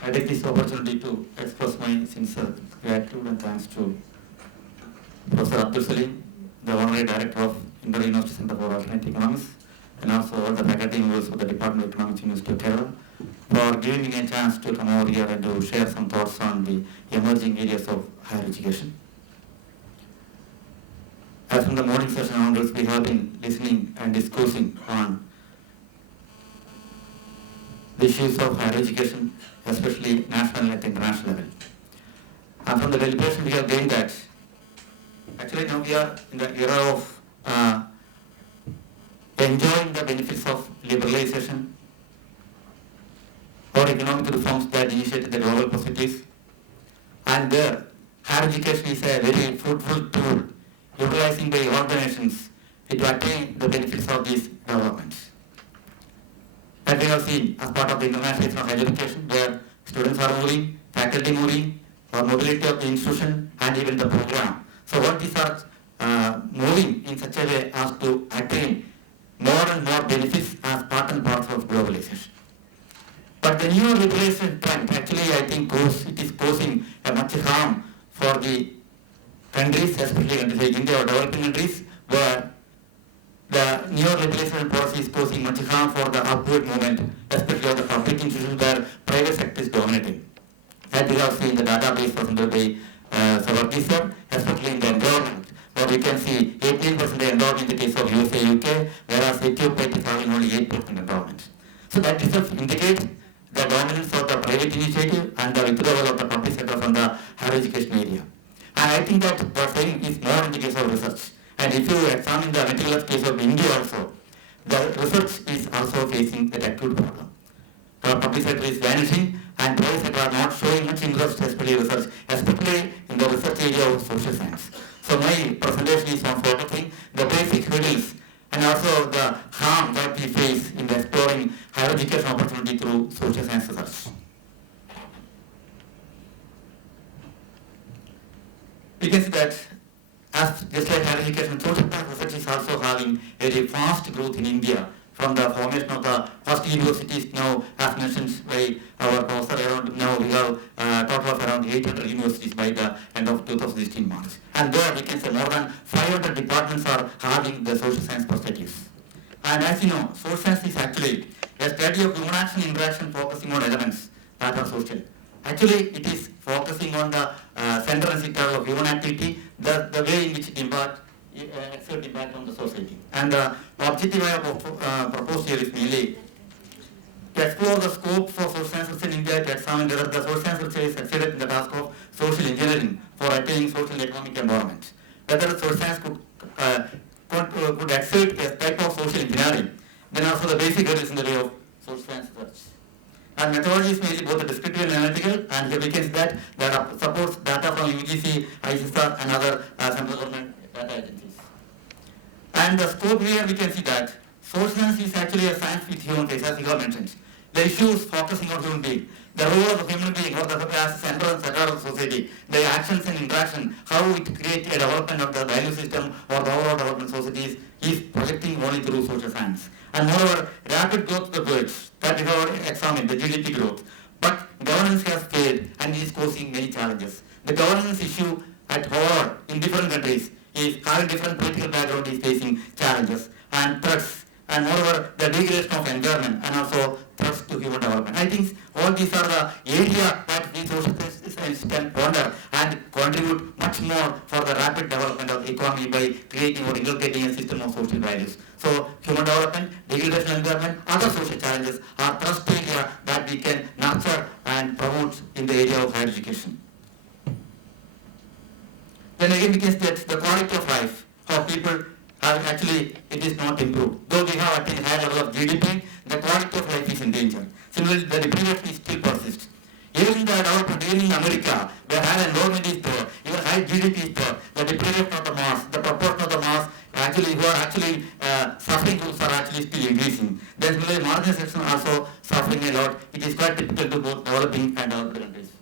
I take this opportunity to express my sincere gratitude and thanks to Professor Abdul Salim, the Honorary Director of Inter University Center for Alternative Economics, and also all the faculty members of the Department of Economics, University of Kerala, for giving me a chance to come over here and to share some thoughts on the emerging areas of higher education. As from the morning session onwards, we have been listening and discussing on the issues of higher education, especially national and international level. And from the deliberation we have gained that actually now we are in the era of enjoying the benefits of liberalization or economic reforms that initiated the global possibilities, and there higher education is a very fruitful tool utilizing by all the nations to attain the benefits of these developments. That we have seen as part of the international higher education, where students are moving, faculty moving, or mobility of the institution, and even the program. So all these are moving in such a way as to attain more and more benefits as part and parcel of globalization. But the new liberalization trend actually I think it is causing a much harm for the countries, especially countries like India or developing countries, where the neoliberalization policy is causing much harm for the upward movement, especially of the public institutions where private sector is dominating. As we have seen the database presented by Varghese, especially in the environment, where we can see 18% endowment in the case of USA, UK, whereas Ethiopia is having only 8% endowment. So that itself indicates the dominance of the private initiative and the withdrawal of the public sector from the higher education area. And I think that the same is more in the case of research. And if you examine the material case of India also, the research is also facing that acute problem. The public sector is vanishing and private sector are not showing much interest, especially research, especially in the research area of social science. So my presentation is on focusing the basic hurdles and also the harm that we face in exploring higher education opportunity through social science research. We can see that as just like higher education, social science research is also having a very fast growth in India from the formation of the first universities now, as mentioned by our professor, around now we have a total of around 800 universities by the end of 2016 March. And there we can say more than 500 departments are having the social science perspectives. And as you know, social science is actually a study of human action interaction focusing on elements that are social. Actually, it is focusing on the center and center of human activity, the way in which it exert impact on the society. And the objective I have proposed here is mainly to explore the scope for social science research in India, to examine whether the social science research is succeeded in the task of social engineering for attaining social and economic environment. Whether social science could exert a type of social engineering, then also the basic hurdles in the way of social science research. And methodology is mainly both descriptive and analytical, and here we can see that supports data from UGC, ICSR and other central government data agencies. And the scope here we can see that social science is actually a science with human face, as you have mentioned. The issues focusing on human being, the role of the human being or the as center and center of society, the actions and interaction, how it creates a development of the value system or the overall development societies is projecting only through social science. And moreover, rapid growth of the goods that we have examined, the GDP growth. But governance has failed and is causing many challenges. The governance issue at whole in different countries is having different political background is facing challenges and threats. And moreover, the degradation of environment and also threats to human development. I think all these are the areas that we social science can ponder and contribute much more for the rapid development of the economy by creating or inculcating a system of social values. So human development, degradation of environment, other social challenges are thrust area that we can nurture and promote in the area of higher education. Then again we can see that the quality of life of people actually it is not improved. Though we have attained high level of GDP, the quality of life is in danger. Similarly, the deprivation still persists. Even in the developed, even in America, where high enrollment is there, even high GDP is there, the deprivation of the mass, the proportion of the mass actually who are actually suffering groups are actually still increasing. Then similarly, marginalization also suffering a lot. It is quite typical to both developing and developed countries.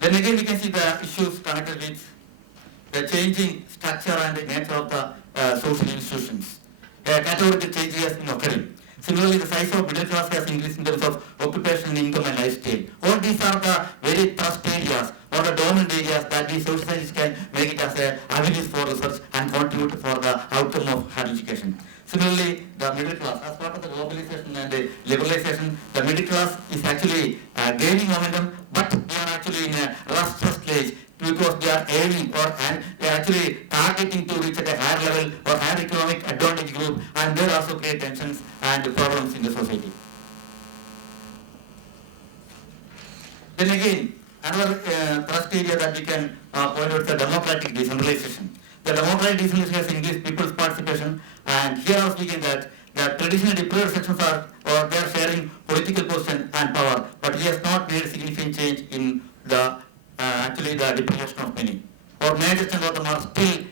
Then again, we can see the issues connected with the changing structure and the nature of the social institutions. Categorical changes has been occurring. Similarly, the size of middle class has increased in terms of occupation, income and lifestyle. All these are the very thrust areas or the dominant areas that the social sciences can make it as a avenues for research and contribute for the outcome of higher education. Similarly, the middle class, as part of the globalization and the liberalization, the middle class is actually gaining momentum, but they are actually in a rustless stage because they are aiming and they are actually targeting to reach at a higher level or higher economic advantage group, and they also create tensions and problems in the society. Then again, another thrust area that we can point out is the democratic decentralization. The democratic decentralization has increased people's participation, and here I was speaking that the traditional deprived sections are or they are sharing political position and power, but it has not made significant change in the actually the deprivation of many. Or many sections of them are still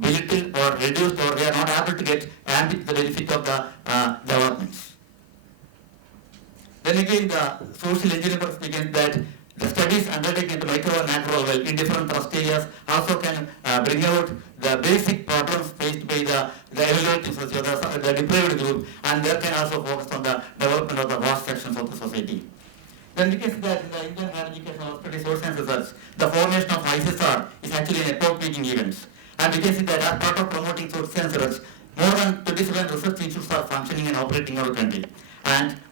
belittled or reduced, or they are not able to get ambit the benefit of the developments. Then again, the social engineering speaking that the studies undertaken at the micro and macro level in different thrust areas also can bring out the basic problems faced by the evaluative society, the deprived group, and they can also focus on the development of the vast sections of the society. Then we can see that in the Indian higher education hospital social science research, the formation of ICSR is actually an epoch-making event. And we can see that as part of promoting social science research, more than 27 research institutes are functioning and operating in our country.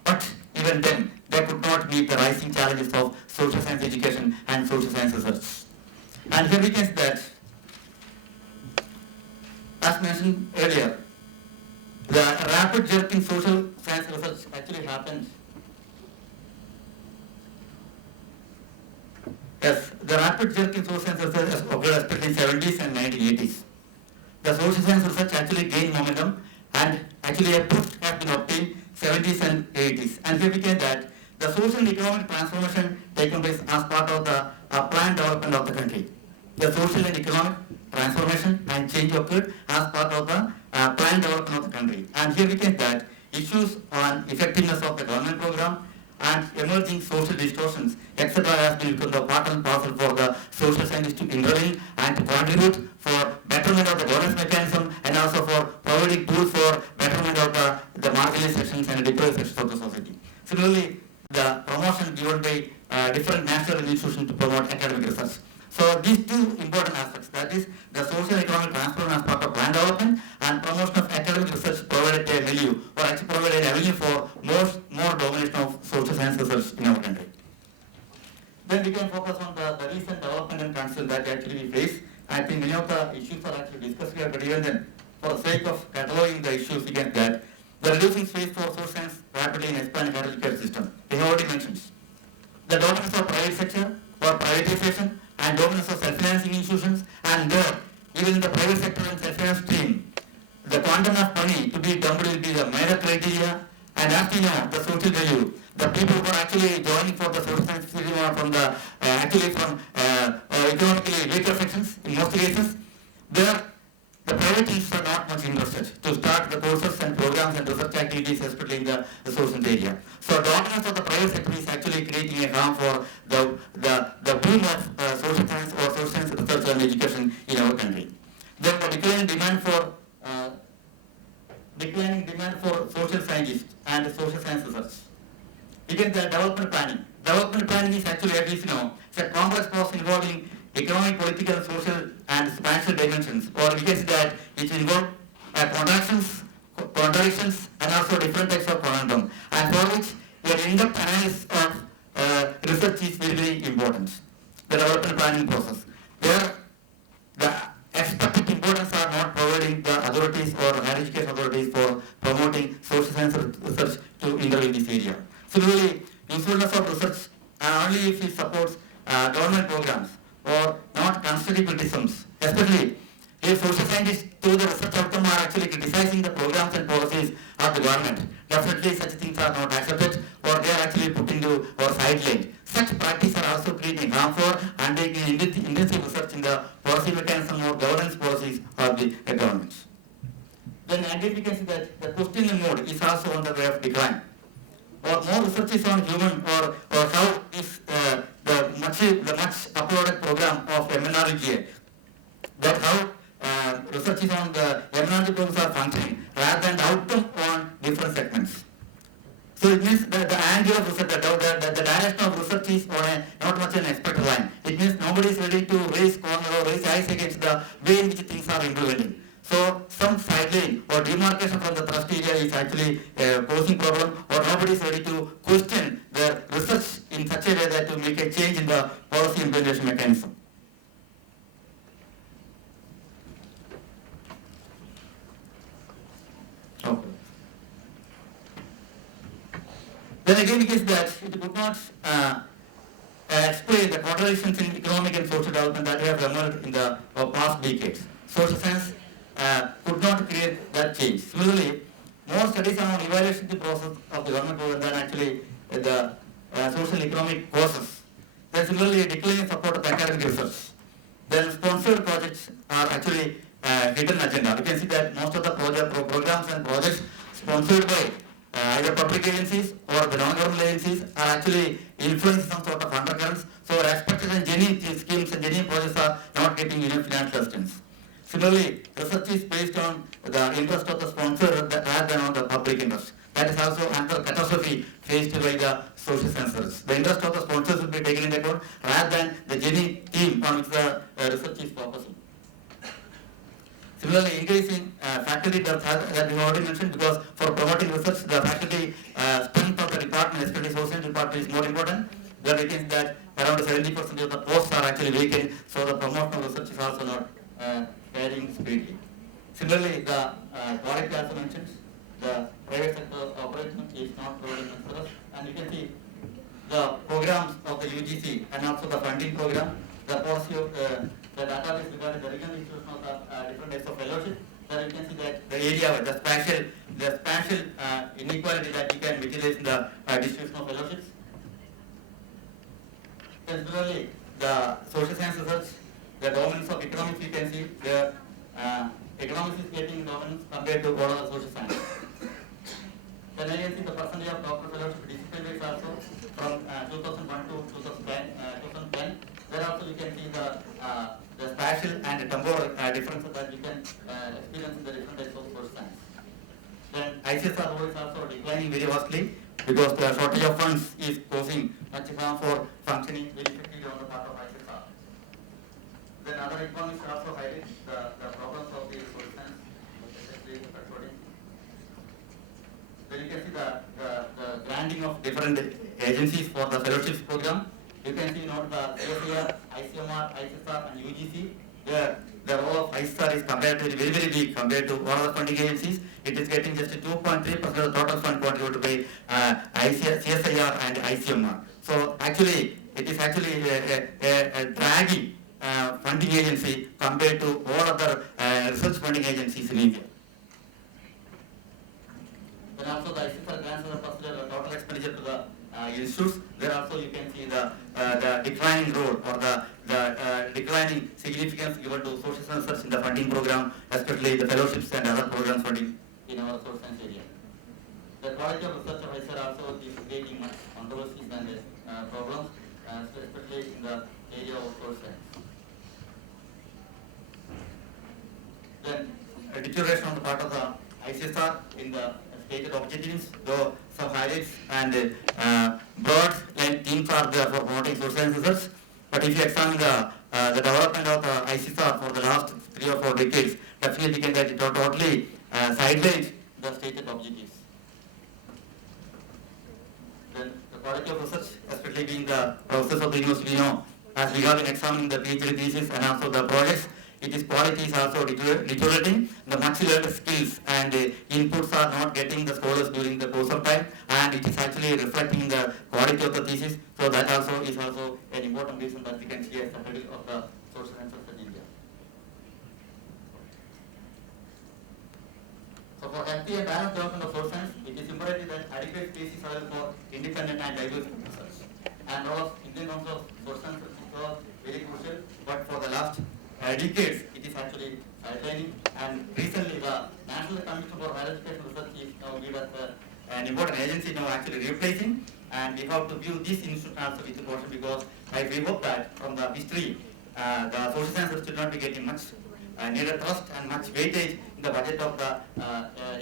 But even then, they could not meet the rising challenges of social science education and social science research. And here we can see that, as mentioned earlier, the rapid jerk in social science research actually happened. Yes, the rapid jerk in social science research has occurred especially in 70s and 1980s. The social science research actually gained momentum, and actually a boost has been obtained 70s and 80s. And here we can that the social and economic transformation taken place as part of the planned development of the country. The social and economic transformation and change occurred as part of the planned development of the country. And here we can that issues on effectiveness of the government program and emerging social distortions, etc. has been become the part and parcel for the social scientists to intervene and to contribute for betterment of the governance mechanism and also for providing tools for betterment of the marginalized sections and deprived sections of the society. Similarly, the promotion given by different national institutions to promote academic research. So these two important aspects, that is the social and economic transformation as part of planned development and promotion of academic research provided a milieu or actually provided a avenue for more domination of social science research in our country. Then we can focus on the recent development and concerns that actually we face. I think many of the issues are actually discussed here, but even then, for the sake of cataloging the issues, we can that the reducing space for social science rapidly in expanding higher education system. We have already mentioned the dominance of private sector or privatization and dominance of self-financing institutions, and even in the private sector and self-finance stream, the quantum of money to be dumped will be the major criteria. And as we know, the social value, the people who are actually joining for the social science stream are from the economically weaker sections in most cases. There, the private institutions are not much interested to start the courses and programs and research activities, especially in the social area. So dominance of the private sector is actually creating a harm for the boom of social science or social science research and education in our country. Then the declining demand for social scientists and social science research. Again, the development planning. Development planning is actually, at least it's a complex process involving economic, political, social, and spatial dimensions. Or we can say that it involves contradictions, and also different types of conundrum, and for which an in-depth analysis of research is very, very important. The development planning process. There, the expected importance are not providing the authorities or higher education authorities for promoting social science research to intervene in this area. Similarly, usefulness of research only if it supports government programs or not constructive criticisms, especially if social scientists through the research outcome are actually criticizing the programs and policies of the government. Definitely such things are not accepted or they are actually put into or sidelined. Such practice are also creating harm for undertaking intensive research in the policy mechanism or governance policies of the government. Then again we can see that the questioning mode is also on the way of decline. Or more research is on human or how is the much uploaded program of MNRGA, that how research is on the MNRGA programs are functioning rather than the outcome on different segments. So it means that the angle of research, the direction of research is on not much an expected line. It means nobody is ready to raise corner or raise eyes against the way in which things are implementing. So some sideline or demarcation from the thrust area is actually posing problem, or nobody is ready to question the research in such a way that to make a change in the policy implementation mechanism. Okay. Then again, it is that it could not explain the contradictions in economic and social development that have emerged in the past decades. Social science could not create that change. Similarly, more studies are on evaluation the process of the government program than actually the social and economic causes. Then similarly, a decline in support of academic research. Then sponsored projects are actually hidden agenda. You can see that most of the programs and projects sponsored by either public agencies or the non-government agencies are actually influencing some sort of undercurrents. So expected and genuine schemes and genuine projects are not getting enough financial assistance. Similarly, research is based on the interest of the sponsor rather than on the public interest. That is also another catastrophe faced by the social sciences. The interest of the sponsors will be taken into account rather than the genuine theme on which the research is focusing. that we already mentioned, because for promoting research, the faculty strength of the department, especially social department, is more important. There it is that around 70% of the posts are actually vacant, so the promotion of research is also not carrying speedily. Similarly, the quality also mentions the private sector operation is not providing research, and you can see the programs of the UGC and also the funding program, the policy of the database regarding the regional institution of the different types of fellowship. There you can see that the area, the spatial inequality that you can materialize in the distribution of fellowships. Similarly, the social science research, the dominance of economics, you can see the economics is getting dominance compared to all other social science. Then you can see the percentage of doctoral fellowship discipline is also from 2001 to 2010. There also you can see the spatial and temporal differences that you can experience in the different types of social science. Then ICSR role is also declining very vastly because the shortage of funds is causing much harm for functioning very effectively on the part of ICSR. Then other economists also highlight the problems of the social science, especially the coding. Then you can see the granting of different agencies for the fellowships program. You can see the CSIR, ICMR, ICSR and UGC. The role of ICSR is comparatively very, very big compared to all other funding agencies. It is getting just 2.3% of the total fund contributed by CSIR and ICMR. So actually, it is actually a dragging funding agency compared to all other research funding agencies in India. Then also the ICSR grants are the total expenditure to the institutes. There also you can see the declining role or the declining significance given to social science research in the funding program, especially the fellowships and other programs funding in our social science area. The quality of research of ICSR also is creating much controversies and problems, especially in the area of social science. Then a deterioration on the part of the ICSR in the stated objectives, though some highlights and broad line themes are there for promoting social science research. But if you examine the development of the ICSR for the last 3 or 4 decades, definitely you can get it totally sidelined the stated objectives. Then the quality of research, especially being the process of the university, as we have been examining the PhD thesis and also the projects, it is quality is also deteriorating. The much learned skills and inputs are not getting the scholars during the course of time, and it is actually reflecting the quality of the thesis. So that also is also an important reason that we can see as the head of the social sciences in India. So for healthy and balanced development of social science, it is imperative that adequate space is available for independent and diverse research. And role of Indian Council of Social Sciences is very crucial, but for the last decades, it is actually training, and recently the National Commission for Higher Education Research is now viewed as an important agency now actually replacing, and we have to view this institute also with caution because we hope that from the history, the social sciences should not be getting much needed trust and much weightage in the budget of the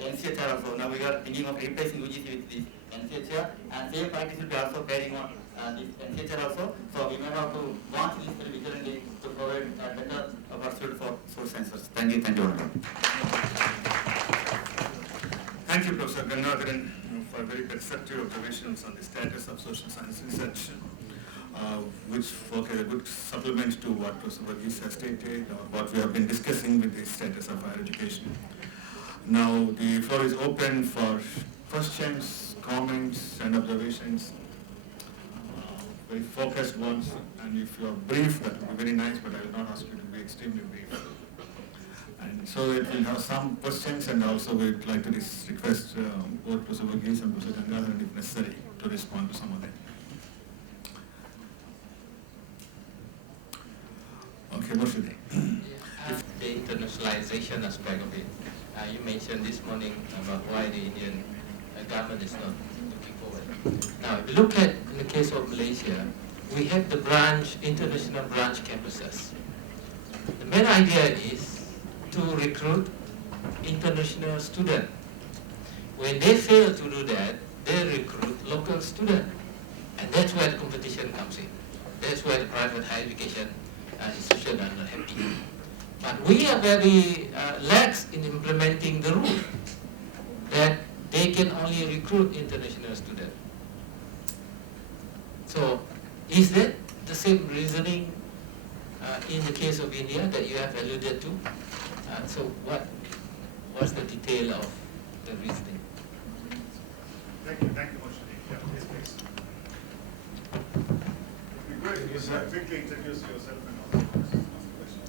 NCHR also. Now we are thinking of replacing UGC with this NCHR, and same practice will be also carrying on this NCHR also. So we may have to launch this very vigilantly to provide a better pursuit for social sciences. Thank you. Thank you. Thank you, Professor Gangadharan, for very perceptive observations on the status of social science research, which work as a good supplement to what Professor Varghese has stated, or what we have been discussing with the status of higher education. Now the floor is open for questions, comments, and observations. Very focused ones, and if you are brief, that would be very nice, but I will not ask you to be extremely brief. And so it will have some questions, and also we would like to request both Professor Varghese and Professor Gangadharan, if necessary, to respond to some of them. Okay, what should they? The internationalization aspect of it. You mentioned this morning about why the Indian government is not looking forward. Now, if you look at in the case of Malaysia, we have the international branch campuses. The main idea is to recruit international students. When they fail to do that, they recruit local students. And that's where the competition comes in. That's where the private higher education institutions are not happy. But we are very lax in implementing the rule that they can only recruit international students. So, is that the same reasoning in the case of India that you have alluded to? So, what's the detail of the reasoning? Thank you, Moshani. Yeah, please, please. It'd be great if you quickly introduce yourself and also ask the question.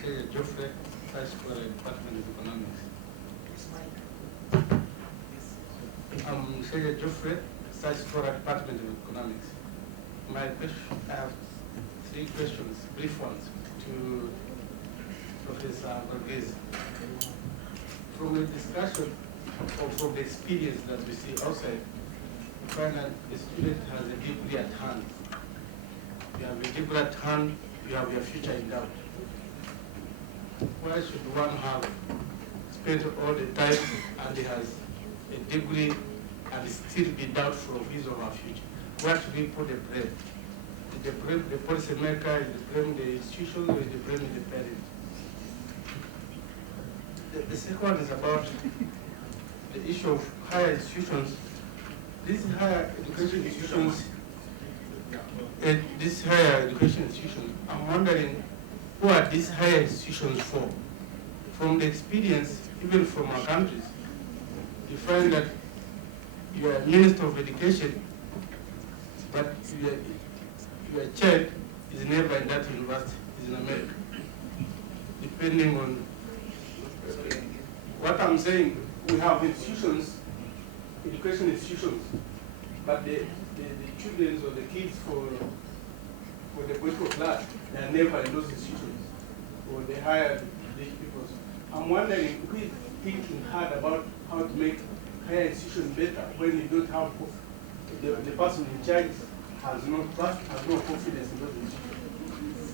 Say Geoffrey, Vice for the Department of Economics. Say Geoffrey, Vice for the Department of Economics. I have 3 questions, brief ones, to Professor Varghese. From the discussion or from the experience that we see outside, we find that the student has a degree at hand. You have a degree at hand, you have your future in doubt. Why should one have spent all the time and he has a degree and still be doubtful of his or her future? Where should we put the blame? Is the blame the policy maker, is the blame the institution, or is the blame the parent? The second one is about the issue of higher institutions. These higher education institutions, I'm wondering, who are these higher institutions for? From the experience, even from our countries, you find that you are Minister of Education, but your child is never in that university, is in America. Depending on what I'm saying, we have institutions, education institutions, but the children or the kids for the political class, they are never in those institutions, or they hire these people. I'm wondering, who is thinking hard about how to make higher institutions better when you don't have the person in charge has no trust, has no confidence in those institutions.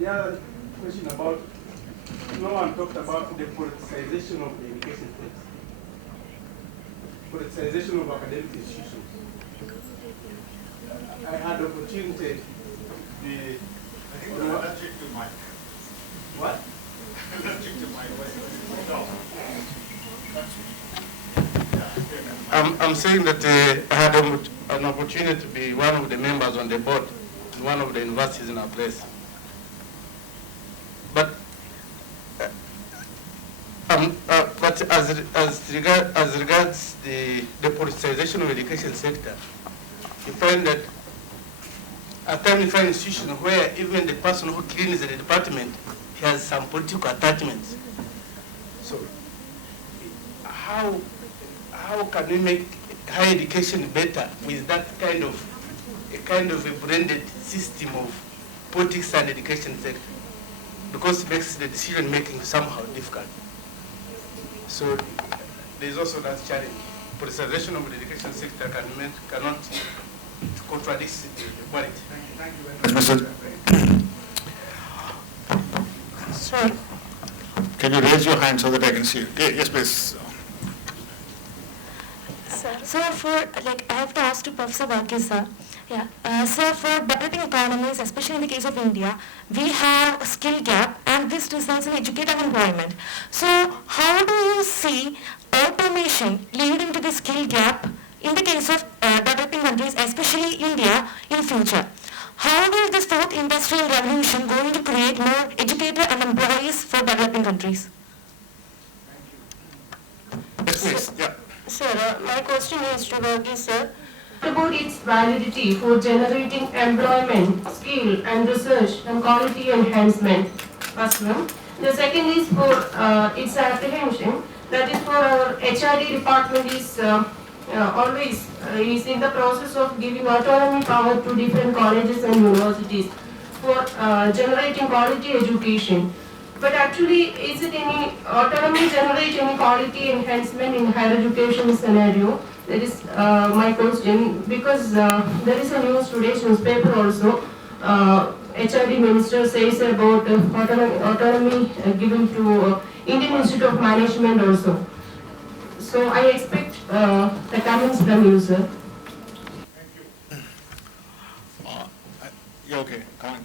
The other question about, no one talked about the politicization of the education space. Politicization of academic institutions. I had the opportunity I think we're allergic to mic. What? Allergic to mic. I'm saying that I had an opportunity to be one of the members on the board in one of the universities in our place. But as regards the politicization of the education sector, you find that at times you find institutions where even the person who cleans the department has some political attachments. So how can we make higher education better with that kind of a blended system of politics and education sector? Because it makes the decision making somehow difficult. So there's also that challenge. Politicization of the education sector cannot contradict the quality. Thank you very much. Sir. Can you raise your hand so that I can see you? Yes, please. So I have to ask to Professor Varghese, sir. Yeah. So for developing economies, especially in the case of India, we have a skill gap and this results in educated employment. So how do you see automation leading to the skill gap in the case of developing countries, especially India, in future? How will this fourth industrial revolution going to create more educated and employees for developing countries? Yes, please. Yeah. Sir, my question is to Varghese, sir. About its validity for generating employment, skill and research and quality enhancement. First one. The second is for its apprehension. That is for our HRD department is always is in the process of giving autonomy power to different colleges and universities for generating quality education. But actually, is it any autonomy generate any quality enhancement in higher education scenario? That is my question, because there is a news today's newspaper also. HRD minister says about autonomy given to Indian Institute of Management also. So I expect the comments from you, sir. Thank you. Yeah, okay. Come on.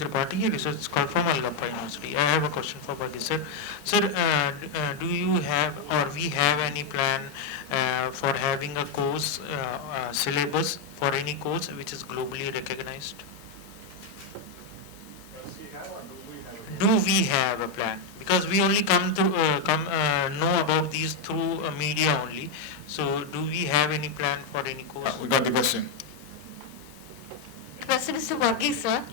Tripathi, research scholar from Algappa University. I have a question for Varghese sir. Sir, do you have or we have any plan for having a course syllabus for any course which is globally recognized? Do we have a plan? Because we only know about these through media only. So do we have any plan for any course? We got the question. The question is to Varghese sir.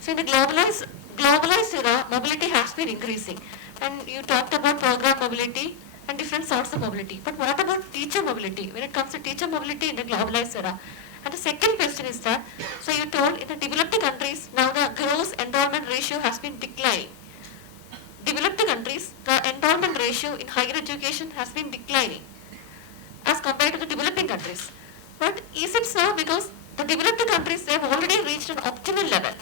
So in the globalized era, mobility has been increasing. And you talked about program mobility and different sorts of mobility. But what about teacher mobility? When it comes to teacher mobility in the globalized era? And the second question is that, so you told in the developed countries, now the gross enrollment ratio has been declining. Developed countries, the enrollment ratio in higher education has been declining as compared to the developing countries. But is it so because the developed countries, they have already reached an optimal level?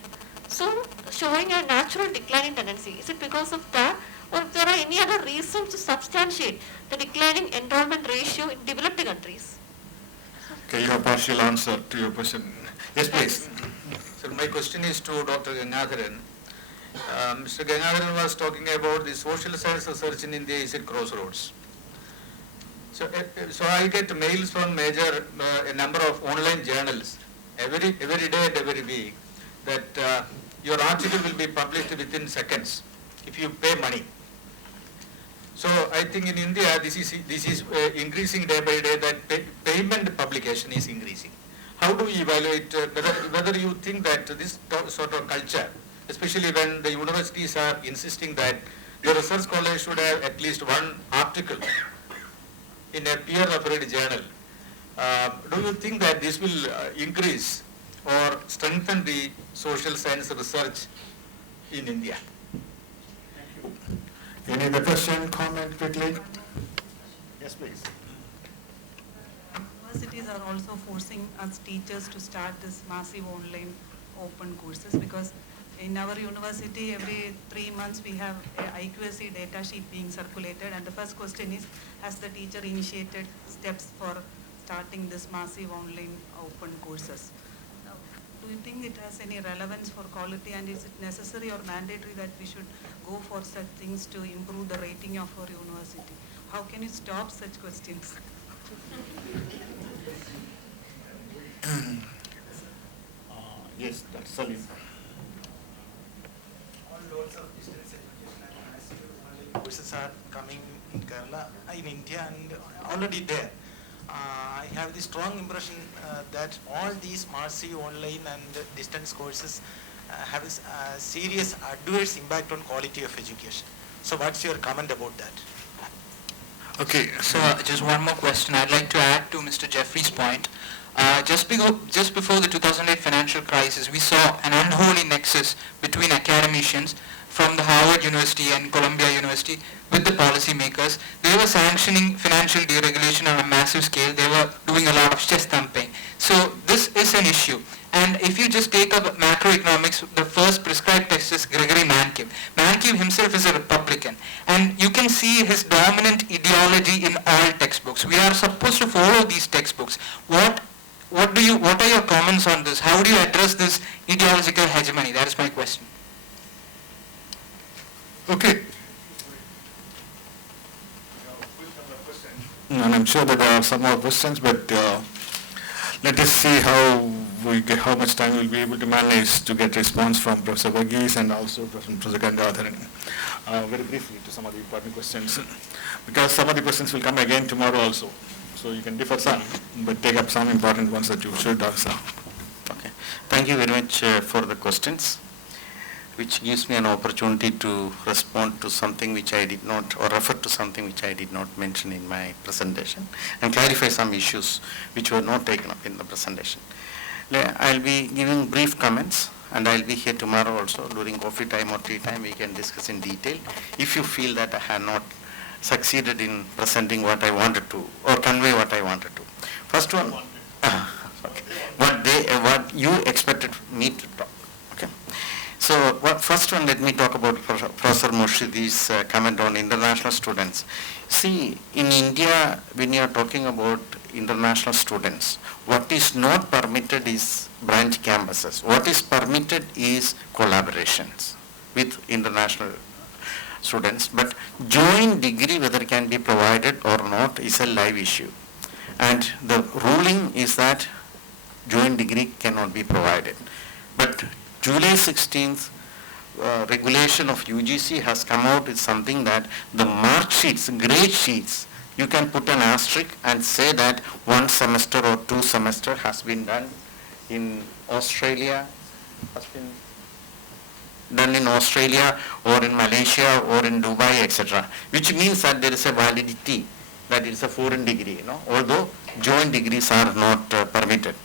So showing a natural declining tendency. Is it because of that, or if there are any other reasons to substantiate the declining enrollment ratio in developed countries? Okay, you have partial answer to your question. Yes, please. So my question is to Dr. Gangadharan. Mr. Gangadharan was talking about the social science research in India is at crossroads. So I get mails from a number of online journals every day and every week that your article will be published within seconds if you pay money. So I think in India this is increasing day by day, that payment publication is increasing. How do we evaluate whether you think that this sort of culture, especially when the universities are insisting that the research scholar should have at least one article in a peer-reviewed journal, do you think that this will increase or strengthen the social science research in India? Any other question, comment quickly? Yes, please. Universities are also forcing us teachers to start this massive online open courses, because in our university every 3 months we have a IQSC data sheet being circulated, and the first question is, has the teacher initiated steps for starting this massive online open courses? Do you think it has any relevance for quality, and is it necessary or mandatory that we should go for such things to improve the rating of our university? How can you stop such questions? Yes, Dr. Salim. All loads of distance education and massive online courses are coming in Kerala, in India, and already there. I have the strong impression that all these massive online and distance courses have a serious adverse impact on quality of education. So what's your comment about that? Okay, so just one more question. I'd like to add to Mr. Jeffrey's point. Just before the 2008 financial crisis, we saw an unholy nexus between academicians from the Harvard University and Columbia University with the policymakers. They were sanctioning financial deregulation on a massive scale. They were doing a lot of chest thumping. So this is an issue. And if you just take up macroeconomics, the first prescribed text is Gregory Mankiw. Mankiw himself is a Republican, and you can see his dominant ideology in all textbooks. We are supposed to follow these textbooks. What are your comments on this? How do you address this ideological hegemony? That is my question. Okay. And I'm sure that there are some more questions, but let us see how much time we'll be able to manage to get response from Professor Varghese and also from Professor Gangadharan. Very briefly to some of the important questions, because some of the questions will come again tomorrow also. So you can defer some, but take up some important ones that you should answer. Okay. Thank you very much for the questions, which gives me an opportunity to respond to something which I did not, or refer to something which I did not mention in my presentation, and clarify some issues which were not taken up in the presentation. I'll be giving brief comments, and I'll be here tomorrow also. During coffee time or tea time, we can discuss in detail if you feel that I have not succeeded in presenting what I wanted to, or convey what I wanted to. First one, okay. What you expected me to talk. Okay. So first one, let me talk about Professor Murshidi's comment on international students. See, in India, when you are talking about international students, what is not permitted is branch campuses. What is permitted is collaborations with international students. But joint degree, whether it can be provided or not, is a live issue. And the ruling is that joint degree cannot be provided. But July 16th, regulation of UGC has come out with something that the mark sheets, grade sheets, you can put an asterisk and say that 1 semester or 2 semester has been done in Australia, or in Malaysia or in Dubai, etc. Which means that there is a validity, that it is a foreign degree, although joint degrees are not permitted.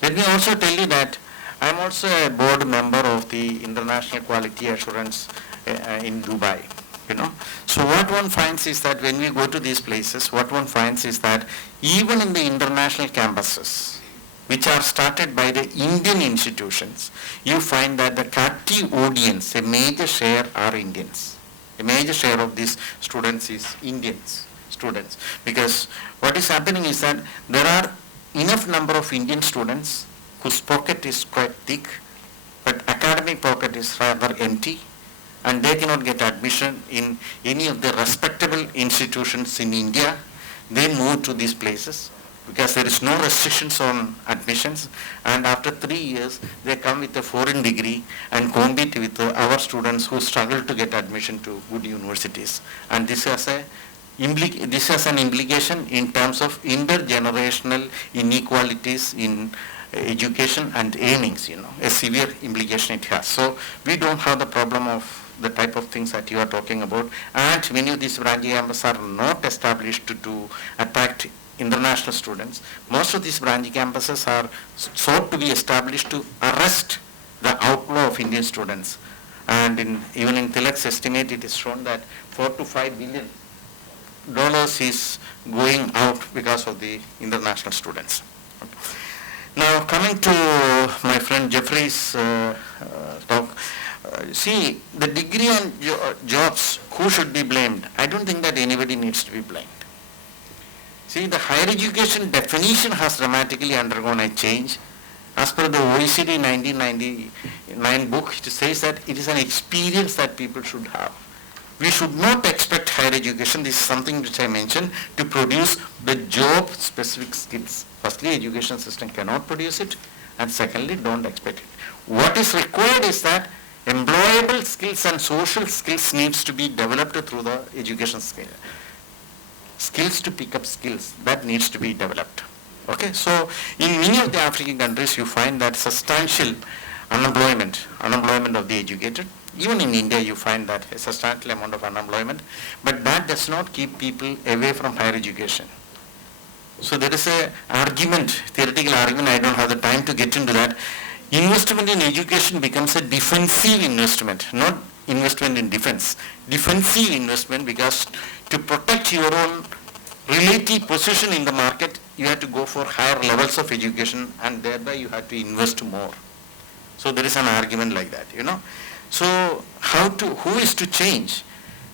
Let me also tell you that I am also a board member of the International Quality Assurance in Dubai. So what one finds is that when we go to these places, what one finds is that even in the international campuses, which are started by the Indian institutions, you find that the captive audience, a major share are Indians. A major share of these students is Indians students. Because what is happening is that there are enough number of Indian students whose pocket is quite thick, but academic pocket is rather empty, and they cannot get admission in any of the respectable institutions in India. They move to these places because there is no restrictions on admissions, and after 3 years they come with a foreign degree and compete with our students who struggle to get admission to good universities. And this has an implication in terms of intergenerational inequalities in education and earnings, a severe implication it has. So we don't have the problem of the type of things that you are talking about, and many of these branch campuses are not established to attract international students. Most of these branch campuses are sought to be established to arrest the outflow of Indian students. And even in Tilak's estimate, it is shown that $4 to $5 billion is going out because of the international students. Now coming to my friend Jeffrey's talk, see, the degree and jobs, who should be blamed? I don't think that anybody needs to be blamed. See, the higher education definition has dramatically undergone a change. As per the OECD 1999 book, it says that it is an experience that people should have. We should not expect higher education, this is something which I mentioned, to produce the job-specific skills. Firstly, education system cannot produce it, and secondly, don't expect it. What is required is that employable skills and social skills needs to be developed through the education scale. Skills to pick up skills, that needs to be developed. Okay, so in many of the African countries, you find that substantial unemployment of the educated. Even in India, you find that a substantial amount of unemployment, but that does not keep people away from higher education. So there is a theoretical argument, I don't have the time to get into that. Investment in education becomes a defensive investment, not investment in defense. Defensive investment, because to protect your own relative position in the market, you have to go for higher levels of education, and thereby you have to invest more. So there is an argument like that, So who is to change?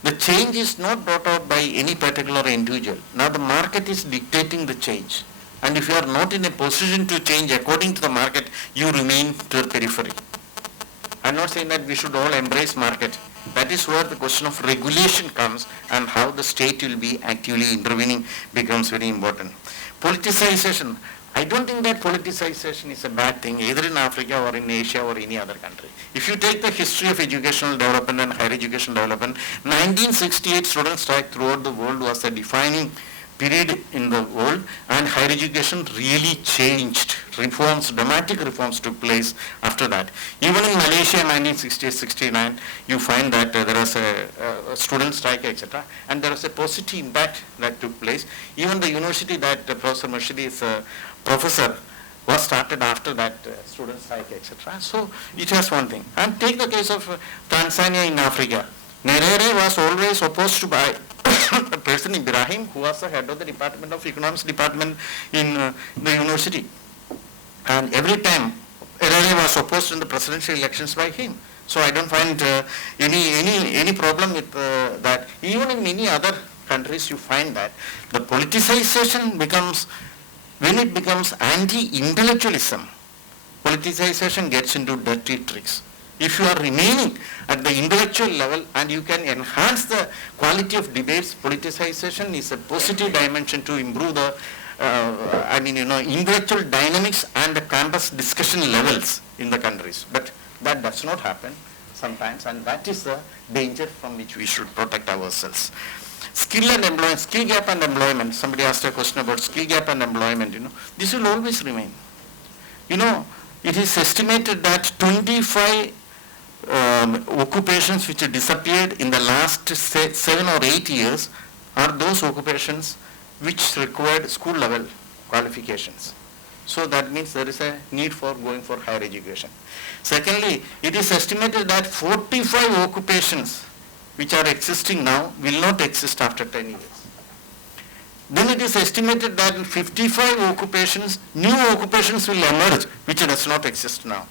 The change is not brought out by any particular individual. Now the market is dictating the change. And if you are not in a position to change according to the market, you remain to the periphery. I'm not saying that we should all embrace market. That is where the question of regulation comes, and how the state will be actively intervening becomes very important. Politicization. I don't think that politicization is a bad thing, either in Africa or in Asia or any other country. If you take the history of educational development and higher education development, 1968 student strike throughout the world was a defining period in the world, and higher education really changed. Dramatic reforms took place after that. Even in Malaysia in 1968-69, you find that there was a student strike, etc., and there was a positive impact that took place. Even the university that Professor Murshidi is a professor was started after that student strike, etc. So it was one thing. And take the case of Tanzania in Africa. Nyerere was always opposed to by President Ibrahim, who was the head of the Department of Economics department in the university. And every time Nyerere was opposed in the presidential elections by him. So I don't find any problem with that. Even in many other countries you find that the politicization becomes, when it becomes anti-intellectualism, politicization gets into dirty tricks. If you are remaining at the intellectual level and you can enhance the quality of debates, politicization is a positive dimension to improve the intellectual dynamics and the campus discussion levels in the countries. But that does not happen sometimes, and that is the danger from which we should protect ourselves. Skill and employment, skill gap and employment. Somebody asked a question about skill gap and employment. This will always remain. It is estimated that 25 occupations which disappeared in the last 7 or 8 years are those occupations which required school level qualifications. So that means there is a need for going for higher education. Secondly, it is estimated that 45 occupations which are existing now will not exist after 10 years. Then it is estimated that 55 occupations, new occupations will emerge which does not exist now.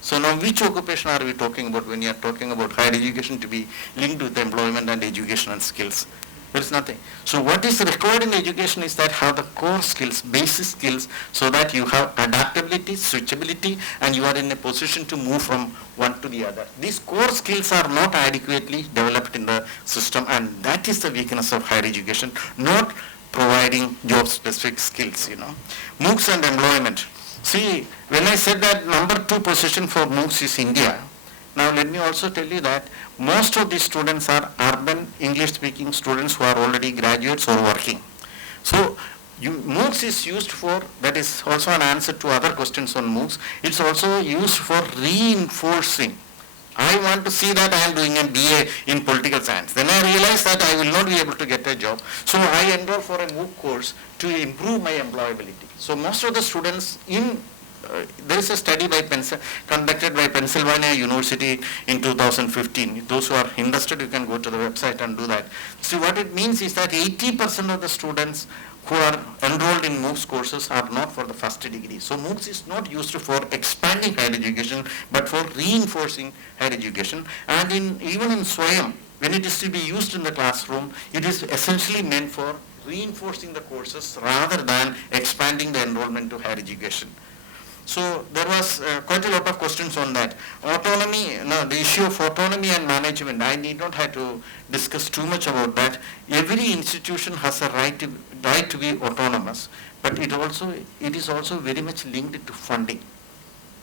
So now which occupation are we talking about when we are talking about higher education to be linked with employment and education and skills? There is nothing. So what is required in education is that have the core skills, basic skills, so that you have adaptability, switchability, and you are in a position to move from one to the other. These core skills are not adequately developed in the system, and that is the weakness of higher education, not providing job-specific skills, MOOCs and employment. See, when I said that number 2 position for MOOCs is India, now let me also tell you that most of these students are urban English-speaking students who are already graduates or working. So MOOCs is used for, that is also an answer to other questions on MOOCs, it's also used for reinforcing. I want to see that I am doing a BA in political science. Then I realize that I will not be able to get a job. So I enroll for a MOOC course to improve my employability. So most of the students there is a study conducted by Pennsylvania University in 2015. Those who are interested, you can go to the website and do that. See, what it means is that 80% of the students who are enrolled in MOOCs courses are not for the first degree. So MOOCs is not used for expanding higher education, but for reinforcing higher education. And even in SWAYAM, when it is to be used in the classroom, it is essentially meant for reinforcing the courses rather than expanding the enrollment to higher education. So there was quite a lot of questions on that. Autonomy, the issue of autonomy and management, I need not have to discuss too much about that. Every institution has a right to be autonomous, but it is also very much linked to funding.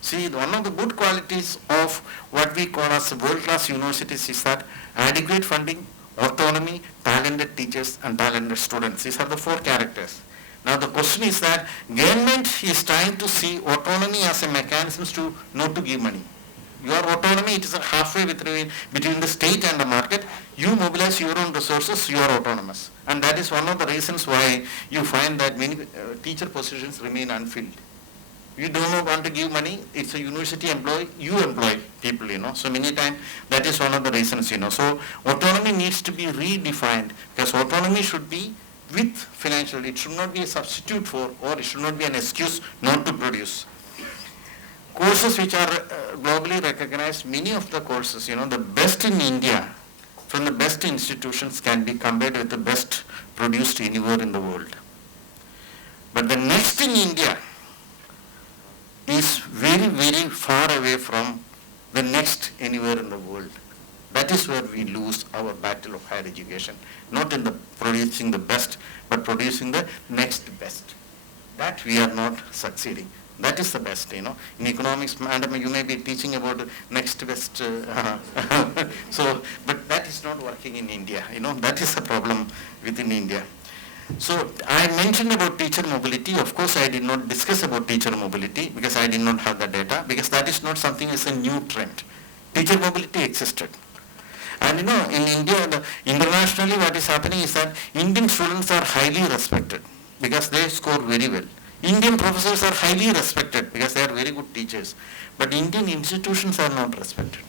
See, one of the good qualities of what we call as world-class universities is that adequate funding, autonomy, talented teachers, and talented students. These are the 4 characters. Now the question is that government is trying to see autonomy as a mechanism to not to give money. Your autonomy, it is a halfway between the state and the market. You mobilize your own resources, you are autonomous. And that is one of the reasons why you find that many teacher positions remain unfilled. You don't want to give money, it's a university employee, you employ people, So many times that is one of the reasons, So autonomy needs to be redefined, because autonomy should be with financial, it should not be a substitute for, or it should not be an excuse not to produce. Courses which are globally recognized, many of the courses, the best in India, from the best institutions can be compared with the best produced anywhere in the world. But the next in India is very, very far away from the next anywhere in the world. That is where we lose our battle of higher education, not in the producing the best, but producing the next best. That we are not succeeding. That is the best, In economics, madam, you may be teaching about next best. But that is not working in India. That is the problem within India. So I mentioned about teacher mobility. Of course, I did not discuss about teacher mobility because I did not have the data, because that is not something as a new trend. Teacher mobility existed. And in India, internationally what is happening is that Indian students are highly respected because they score very well. Indian professors are highly respected because they are very good teachers. But Indian institutions are not respected.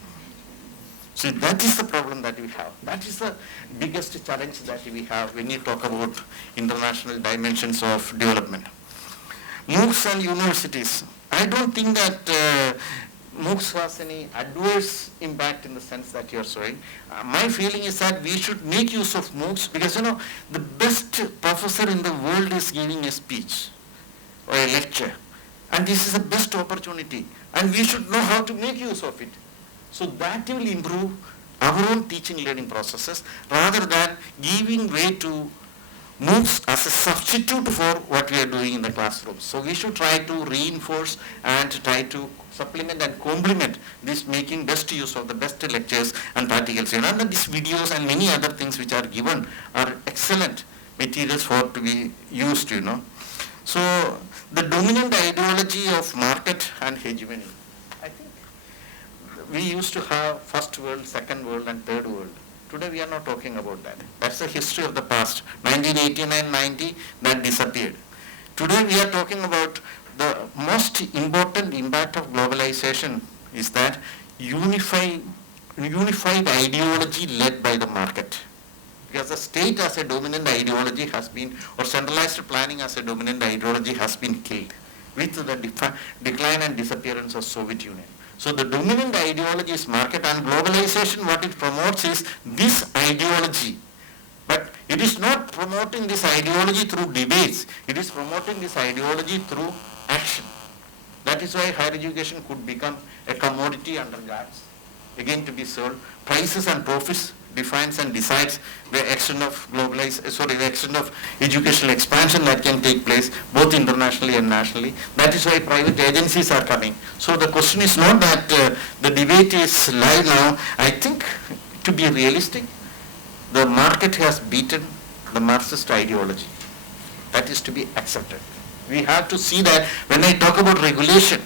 So that is the problem that we have. That is the biggest challenge that we have when you talk about international dimensions of development. MOOCs and universities. I don't think that MOOCs has any adverse impact in the sense that you're showing. My feeling is that we should make use of MOOCs because, the best professor in the world is giving a speech or a lecture. And this is the best opportunity. And we should know how to make use of it. So that will improve our own teaching learning processes rather than giving way to MOOCs as a substitute for what we are doing in the classroom. So we should try to reinforce and try to supplement and complement this, making best use of the best lectures and practicals. And these videos and many other things which are given are excellent materials for to be used, So the dominant ideology of market and hegemony. I think we used to have first world, second world and third world. Today we are not talking about that. That's the history of the past. 1989-90, that disappeared. Today we are talking about the most important impact of globalization is that unified ideology led by the market. Because the state as a dominant ideology has been, or centralized planning as a dominant ideology has been killed with the decline and disappearance of Soviet Union. So the dominant ideology is market, and globalization, what it promotes is this ideology. But it is not promoting this ideology through debates. It is promoting this ideology through action. That is why higher education could become a commodity under guards, again to be sold. Prices and profits defines and decides the extent of the extent of educational expansion that can take place both internationally and nationally. That is why private agencies are coming. So the question is not that the debate is live now. I think, to be realistic, the market has beaten the Marxist ideology. That is to be accepted. We have to see that when I talk about regulation,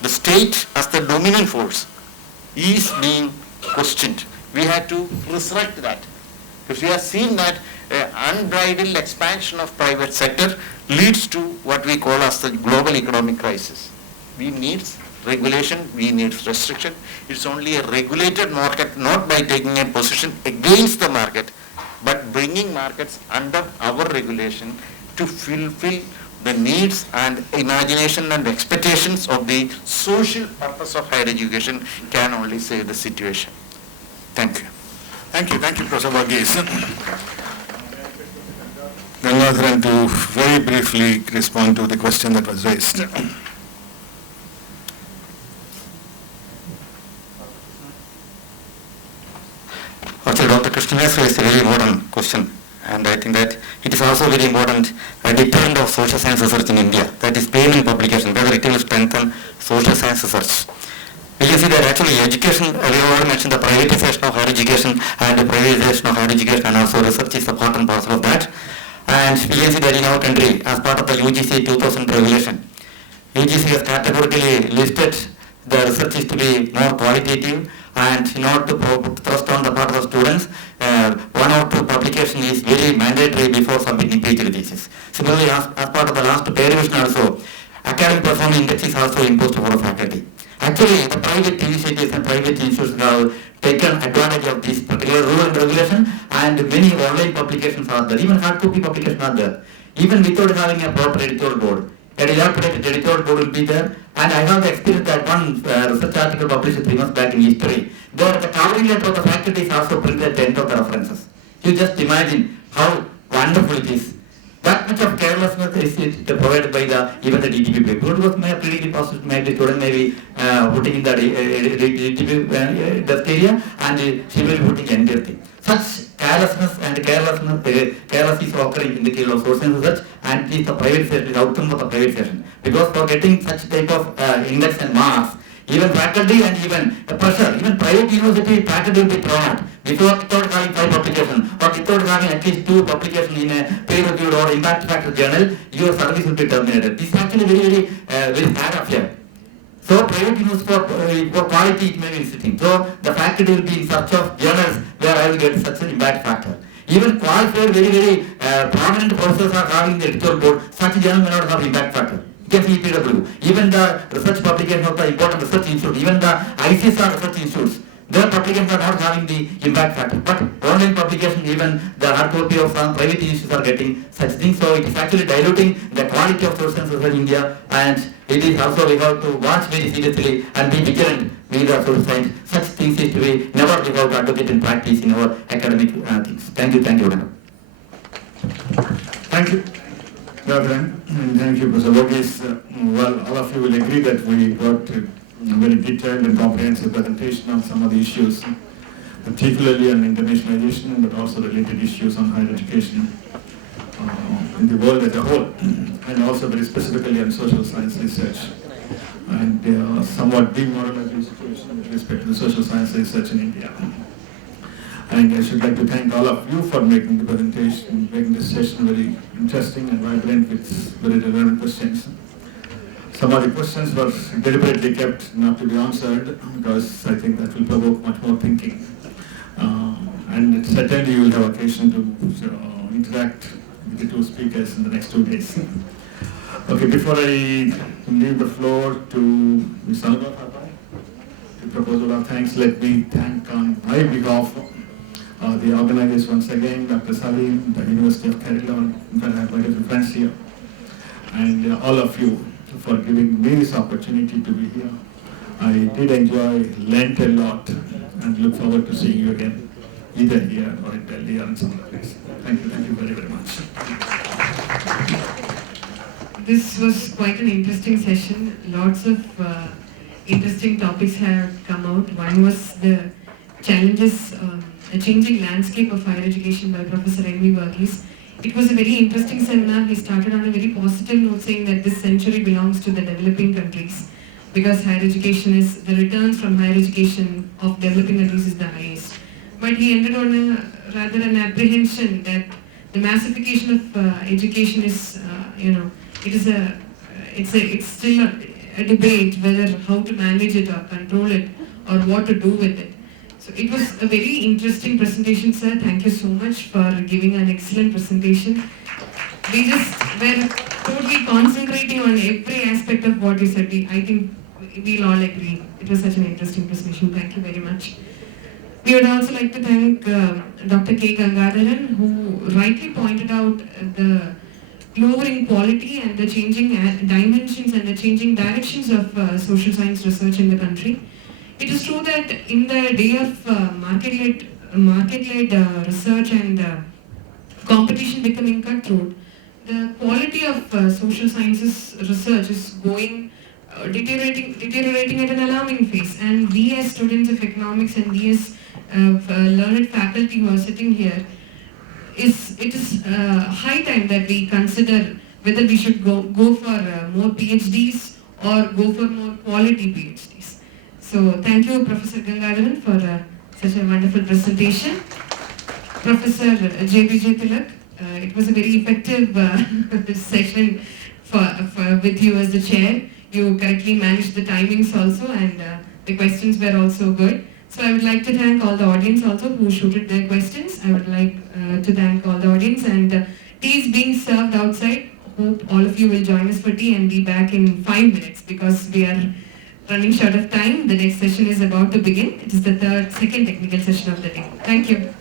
the state as the dominant force is being questioned. We have to resurrect that. Because we have seen that unbridled expansion of private sector leads to what we call as the global economic crisis. We need regulation, we need restriction. It's only a regulated market, not by taking a position against the market, but bringing markets under our regulation to fulfill the needs and imagination and expectations of the social purpose of higher education can only save the situation. Thank you. Thank you, Professor Varghese. Gangadharan to very briefly respond to the question that was raised. Actually, Dr. Krishna has raised a very important question, and I think that it is also very important a deterrent of social science research in India, that is payment publication, whether it will strengthen social science research. We can see that actually education, we already mentioned the privatization of higher education and the privatization of higher education, and also research is a part and parcel of that. And we can see that in our country, as part of the UGC 2000 regulation, UGC has categorically listed the research is to be more qualitative and not to thrust on the part of the students. One or two publication is very mandatory before submitting PhD thesis. Similarly, as part of the last peer revision also, academic performance index is also imposed for the faculty. Actually, the private initiatives and private institutions have taken advantage of this particular rule and regulation, and many online publications are there. Even hard copy publications are there. Even without having a proper editorial board, an elaborated editorial board will be there. And I have the experience that one research article published 3 months back in history, there the covering letter of the faculty is also printed at the end of the references. You just imagine how wonderful it is. That much of carelessness is provided by even the DTP people. Who was pretty positive, maybe student may be putting in the DTP desk area, and she will be putting entire thing. Such carelessness is occurring in the case of social research, and it is the private session, the outcome of the private session. Because for getting such type of index and marks, even faculty and even pressure, even private university faculty will be thrown out without having 5 publications or without having at least 2 publications in a peer-reviewed or impact factor journal, your service will be terminated. This is actually very sad affair. So private university for quality it may be visiting. So the faculty will be in search of journals where I will get such an impact factor. Even qualified, very prominent professors are having the editorial board. Such journal may not have impact factor. You can see PW. Even the research publication of the important research institute, even the ICSR research institutes, their publications are not having the impact factor. But online publication, even the hard copy of some private issues are getting such things. So it is actually diluting the quality of social science research in India, and it is also we have to watch very seriously and be vigilant with the social science. Such things is to be never we have to advocate in practice in our academic things. Thank you, madam. Thank you, Gangadharan, and thank you, Professor Varghese. Well, all of you will agree that we got a very detailed and comprehensive presentation on some of the issues, particularly on internationalization, but also related issues on higher education in the world as a whole, and also very specifically on social science research, and somewhat demoralizing situation with respect to the social science research in India. And I should like to thank all of you for making the presentation, making this session very interesting and vibrant with very relevant questions. Some of the questions were deliberately kept not to be answered because I think that will provoke much more thinking. And certainly you will have occasion to interact with the two speakers in the next 2 days. Okay, before I leave the floor to Ms. Anubhav the proposal of thanks, let me thank on my behalf the organizers once again, Dr. Salim, the University of Kerala, in fact I have my different friends here, and all of you for giving me this opportunity to be here. I did enjoy, learnt a lot, and look forward to seeing you again, either here or in Delhi or in some other place. Thank you very, very much. This was quite an interesting session. Lots of interesting topics have come out. One was the challenges, a changing landscape of higher education by Professor N.V. Varghese. It was a very interesting seminar. He started on a very positive note, saying that this century belongs to the developing countries because higher education is, the returns from higher education of developing countries is the highest. But he ended on a rather an apprehension that the massification of education is, it's still a debate whether how to manage it or control it or what to do with it. So it was a very interesting presentation, sir. Thank you so much for giving an excellent presentation. We just were totally concentrating on every aspect of what you said. I think we'll all agree. It was such an interesting presentation. Thank you very much. We would also like to thank Dr. K. Gangadharan, who rightly pointed out the lowering quality and the changing dimensions and the changing directions of social science research in the country. It is true that in the day of market-led research and competition becoming cutthroat, the quality of social sciences research is going deteriorating at an alarming pace. And we as students of economics and we as learned faculty who are sitting here, it is high time that we consider whether we should go for more PhDs or go for more quality PhDs. So thank you, Professor Gangadharan, for such a wonderful presentation. Professor J.B.J. Tilak, it was a very effective session with you as the chair. You correctly managed the timings also, and the questions were also good. So I would like to thank all the audience also who shooted their questions. I would like to thank all the audience, and tea is being served outside. Hope all of you will join us for tea and be back in 5 minutes because we are running short of time. The next session is about to begin. It is the second technical session of the day. Thank you.